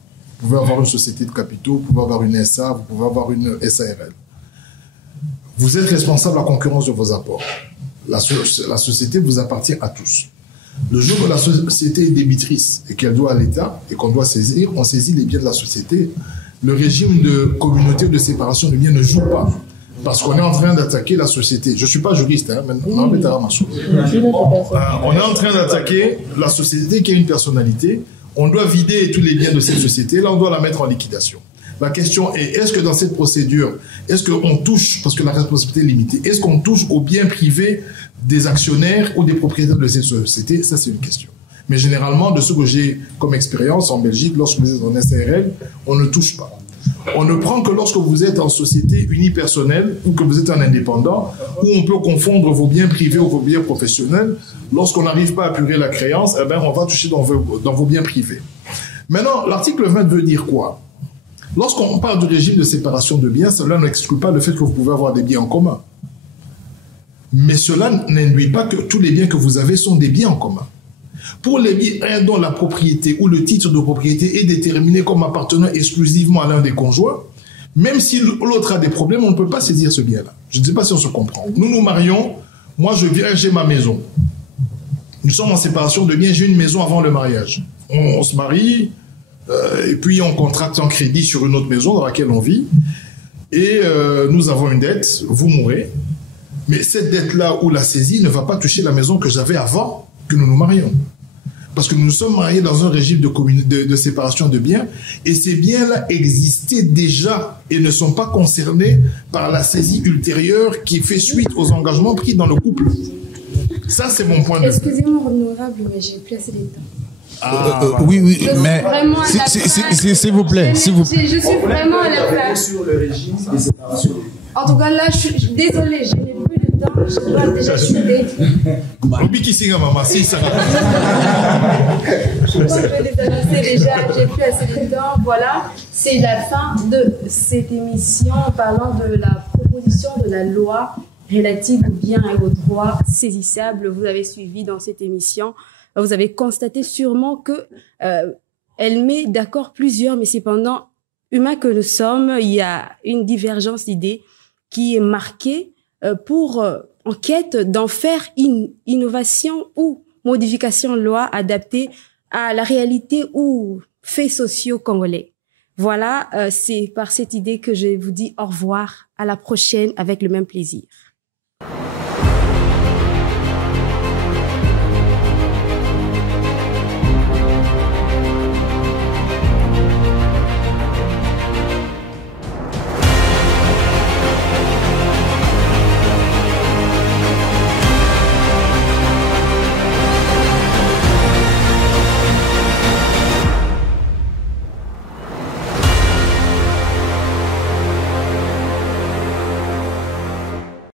Vous pouvez avoir une société de capitaux, vous pouvez avoir une SA, vous pouvez avoir une SARL. Vous êtes responsable à concurrence de vos apports. La société vous appartient à tous. Le jour où la société est débitrice et qu'elle doit à l'État et qu'on doit saisir, on saisit les biens de la société. Le régime de communauté ou de séparation de biens ne joue pas. Parce qu'on est en train d'attaquer la société. Je ne suis pas juriste, hein, mais on est en train d'attaquer la société qui a une personnalité. On doit vider tous les biens de cette société. Là, on doit la mettre en liquidation. La question est, est-ce que dans cette procédure, est-ce qu'on touche, parce que la responsabilité est limitée, est-ce qu'on touche aux biens privés des actionnaires ou des propriétaires de cette société? Ça, c'est une question. Mais généralement, de ce que j'ai comme expérience en Belgique, lorsque vous êtes en SARL, on ne touche pas. On ne prend que lorsque vous êtes en société unipersonnelle ou que vous êtes un indépendant, où on peut confondre vos biens privés ou vos biens professionnels. Lorsqu'on n'arrive pas à apurer la créance, eh ben, on va toucher dans vos biens privés. Maintenant, l'article 20 veut dire quoi? Lorsqu'on parle du régime de séparation de biens, cela n'exclut pas le fait que vous pouvez avoir des biens en commun. Mais cela n'induit pas que tous les biens que vous avez sont des biens en commun. Pour les biens dont la propriété ou le titre de propriété est déterminé comme appartenant exclusivement à l'un des conjoints, même si l'autre a des problèmes, on ne peut pas saisir ce bien-là. Je ne sais pas si on se comprend. Nous nous marions, moi je viens, j'ai ma maison. Nous sommes en séparation de biens, j'ai une maison avant le mariage. On se marie, et puis on contracte un crédit sur une autre maison dans laquelle on vit, et nous avons une dette, vous mourrez, mais cette dette-là ou la saisie ne va pas toucher la maison que j'avais avant que nous nous marions. Parce que nous sommes mariés dans un régime de séparation de biens, et ces biens-là existaient déjà et ne sont pas concernés par la saisie ultérieure qui fait suite aux engagements pris dans le couple. Ça, c'est mon point de vue. Excusez-moi, honorable, mais j'ai plus assez de temps. Oui, mais s'il vous plaît, s'il vous plaît. Je suis vraiment à la place. Sur le régime des séparations. En tout cas, là, je suis désolée, je n'ai plus de temps. Je dois déjà chuter. Je pense que je vais les annoncer déjà. J'ai plus assez de temps. Voilà, c'est la fin de cette émission parlant de la proposition de la loi relative aux biens et aux droits saisissables. Vous avez suivi dans cette émission. Vous avez constaté sûrement que elle met d'accord plusieurs, mais cependant, humains que nous sommes, il y a une divergence d'idées qui est marquée pour en quête d'en faire une innovation ou modification de loi adaptée à la réalité ou faits sociaux congolais. Voilà, c'est par cette idée que je vous dis au revoir, à la prochaine avec le même plaisir.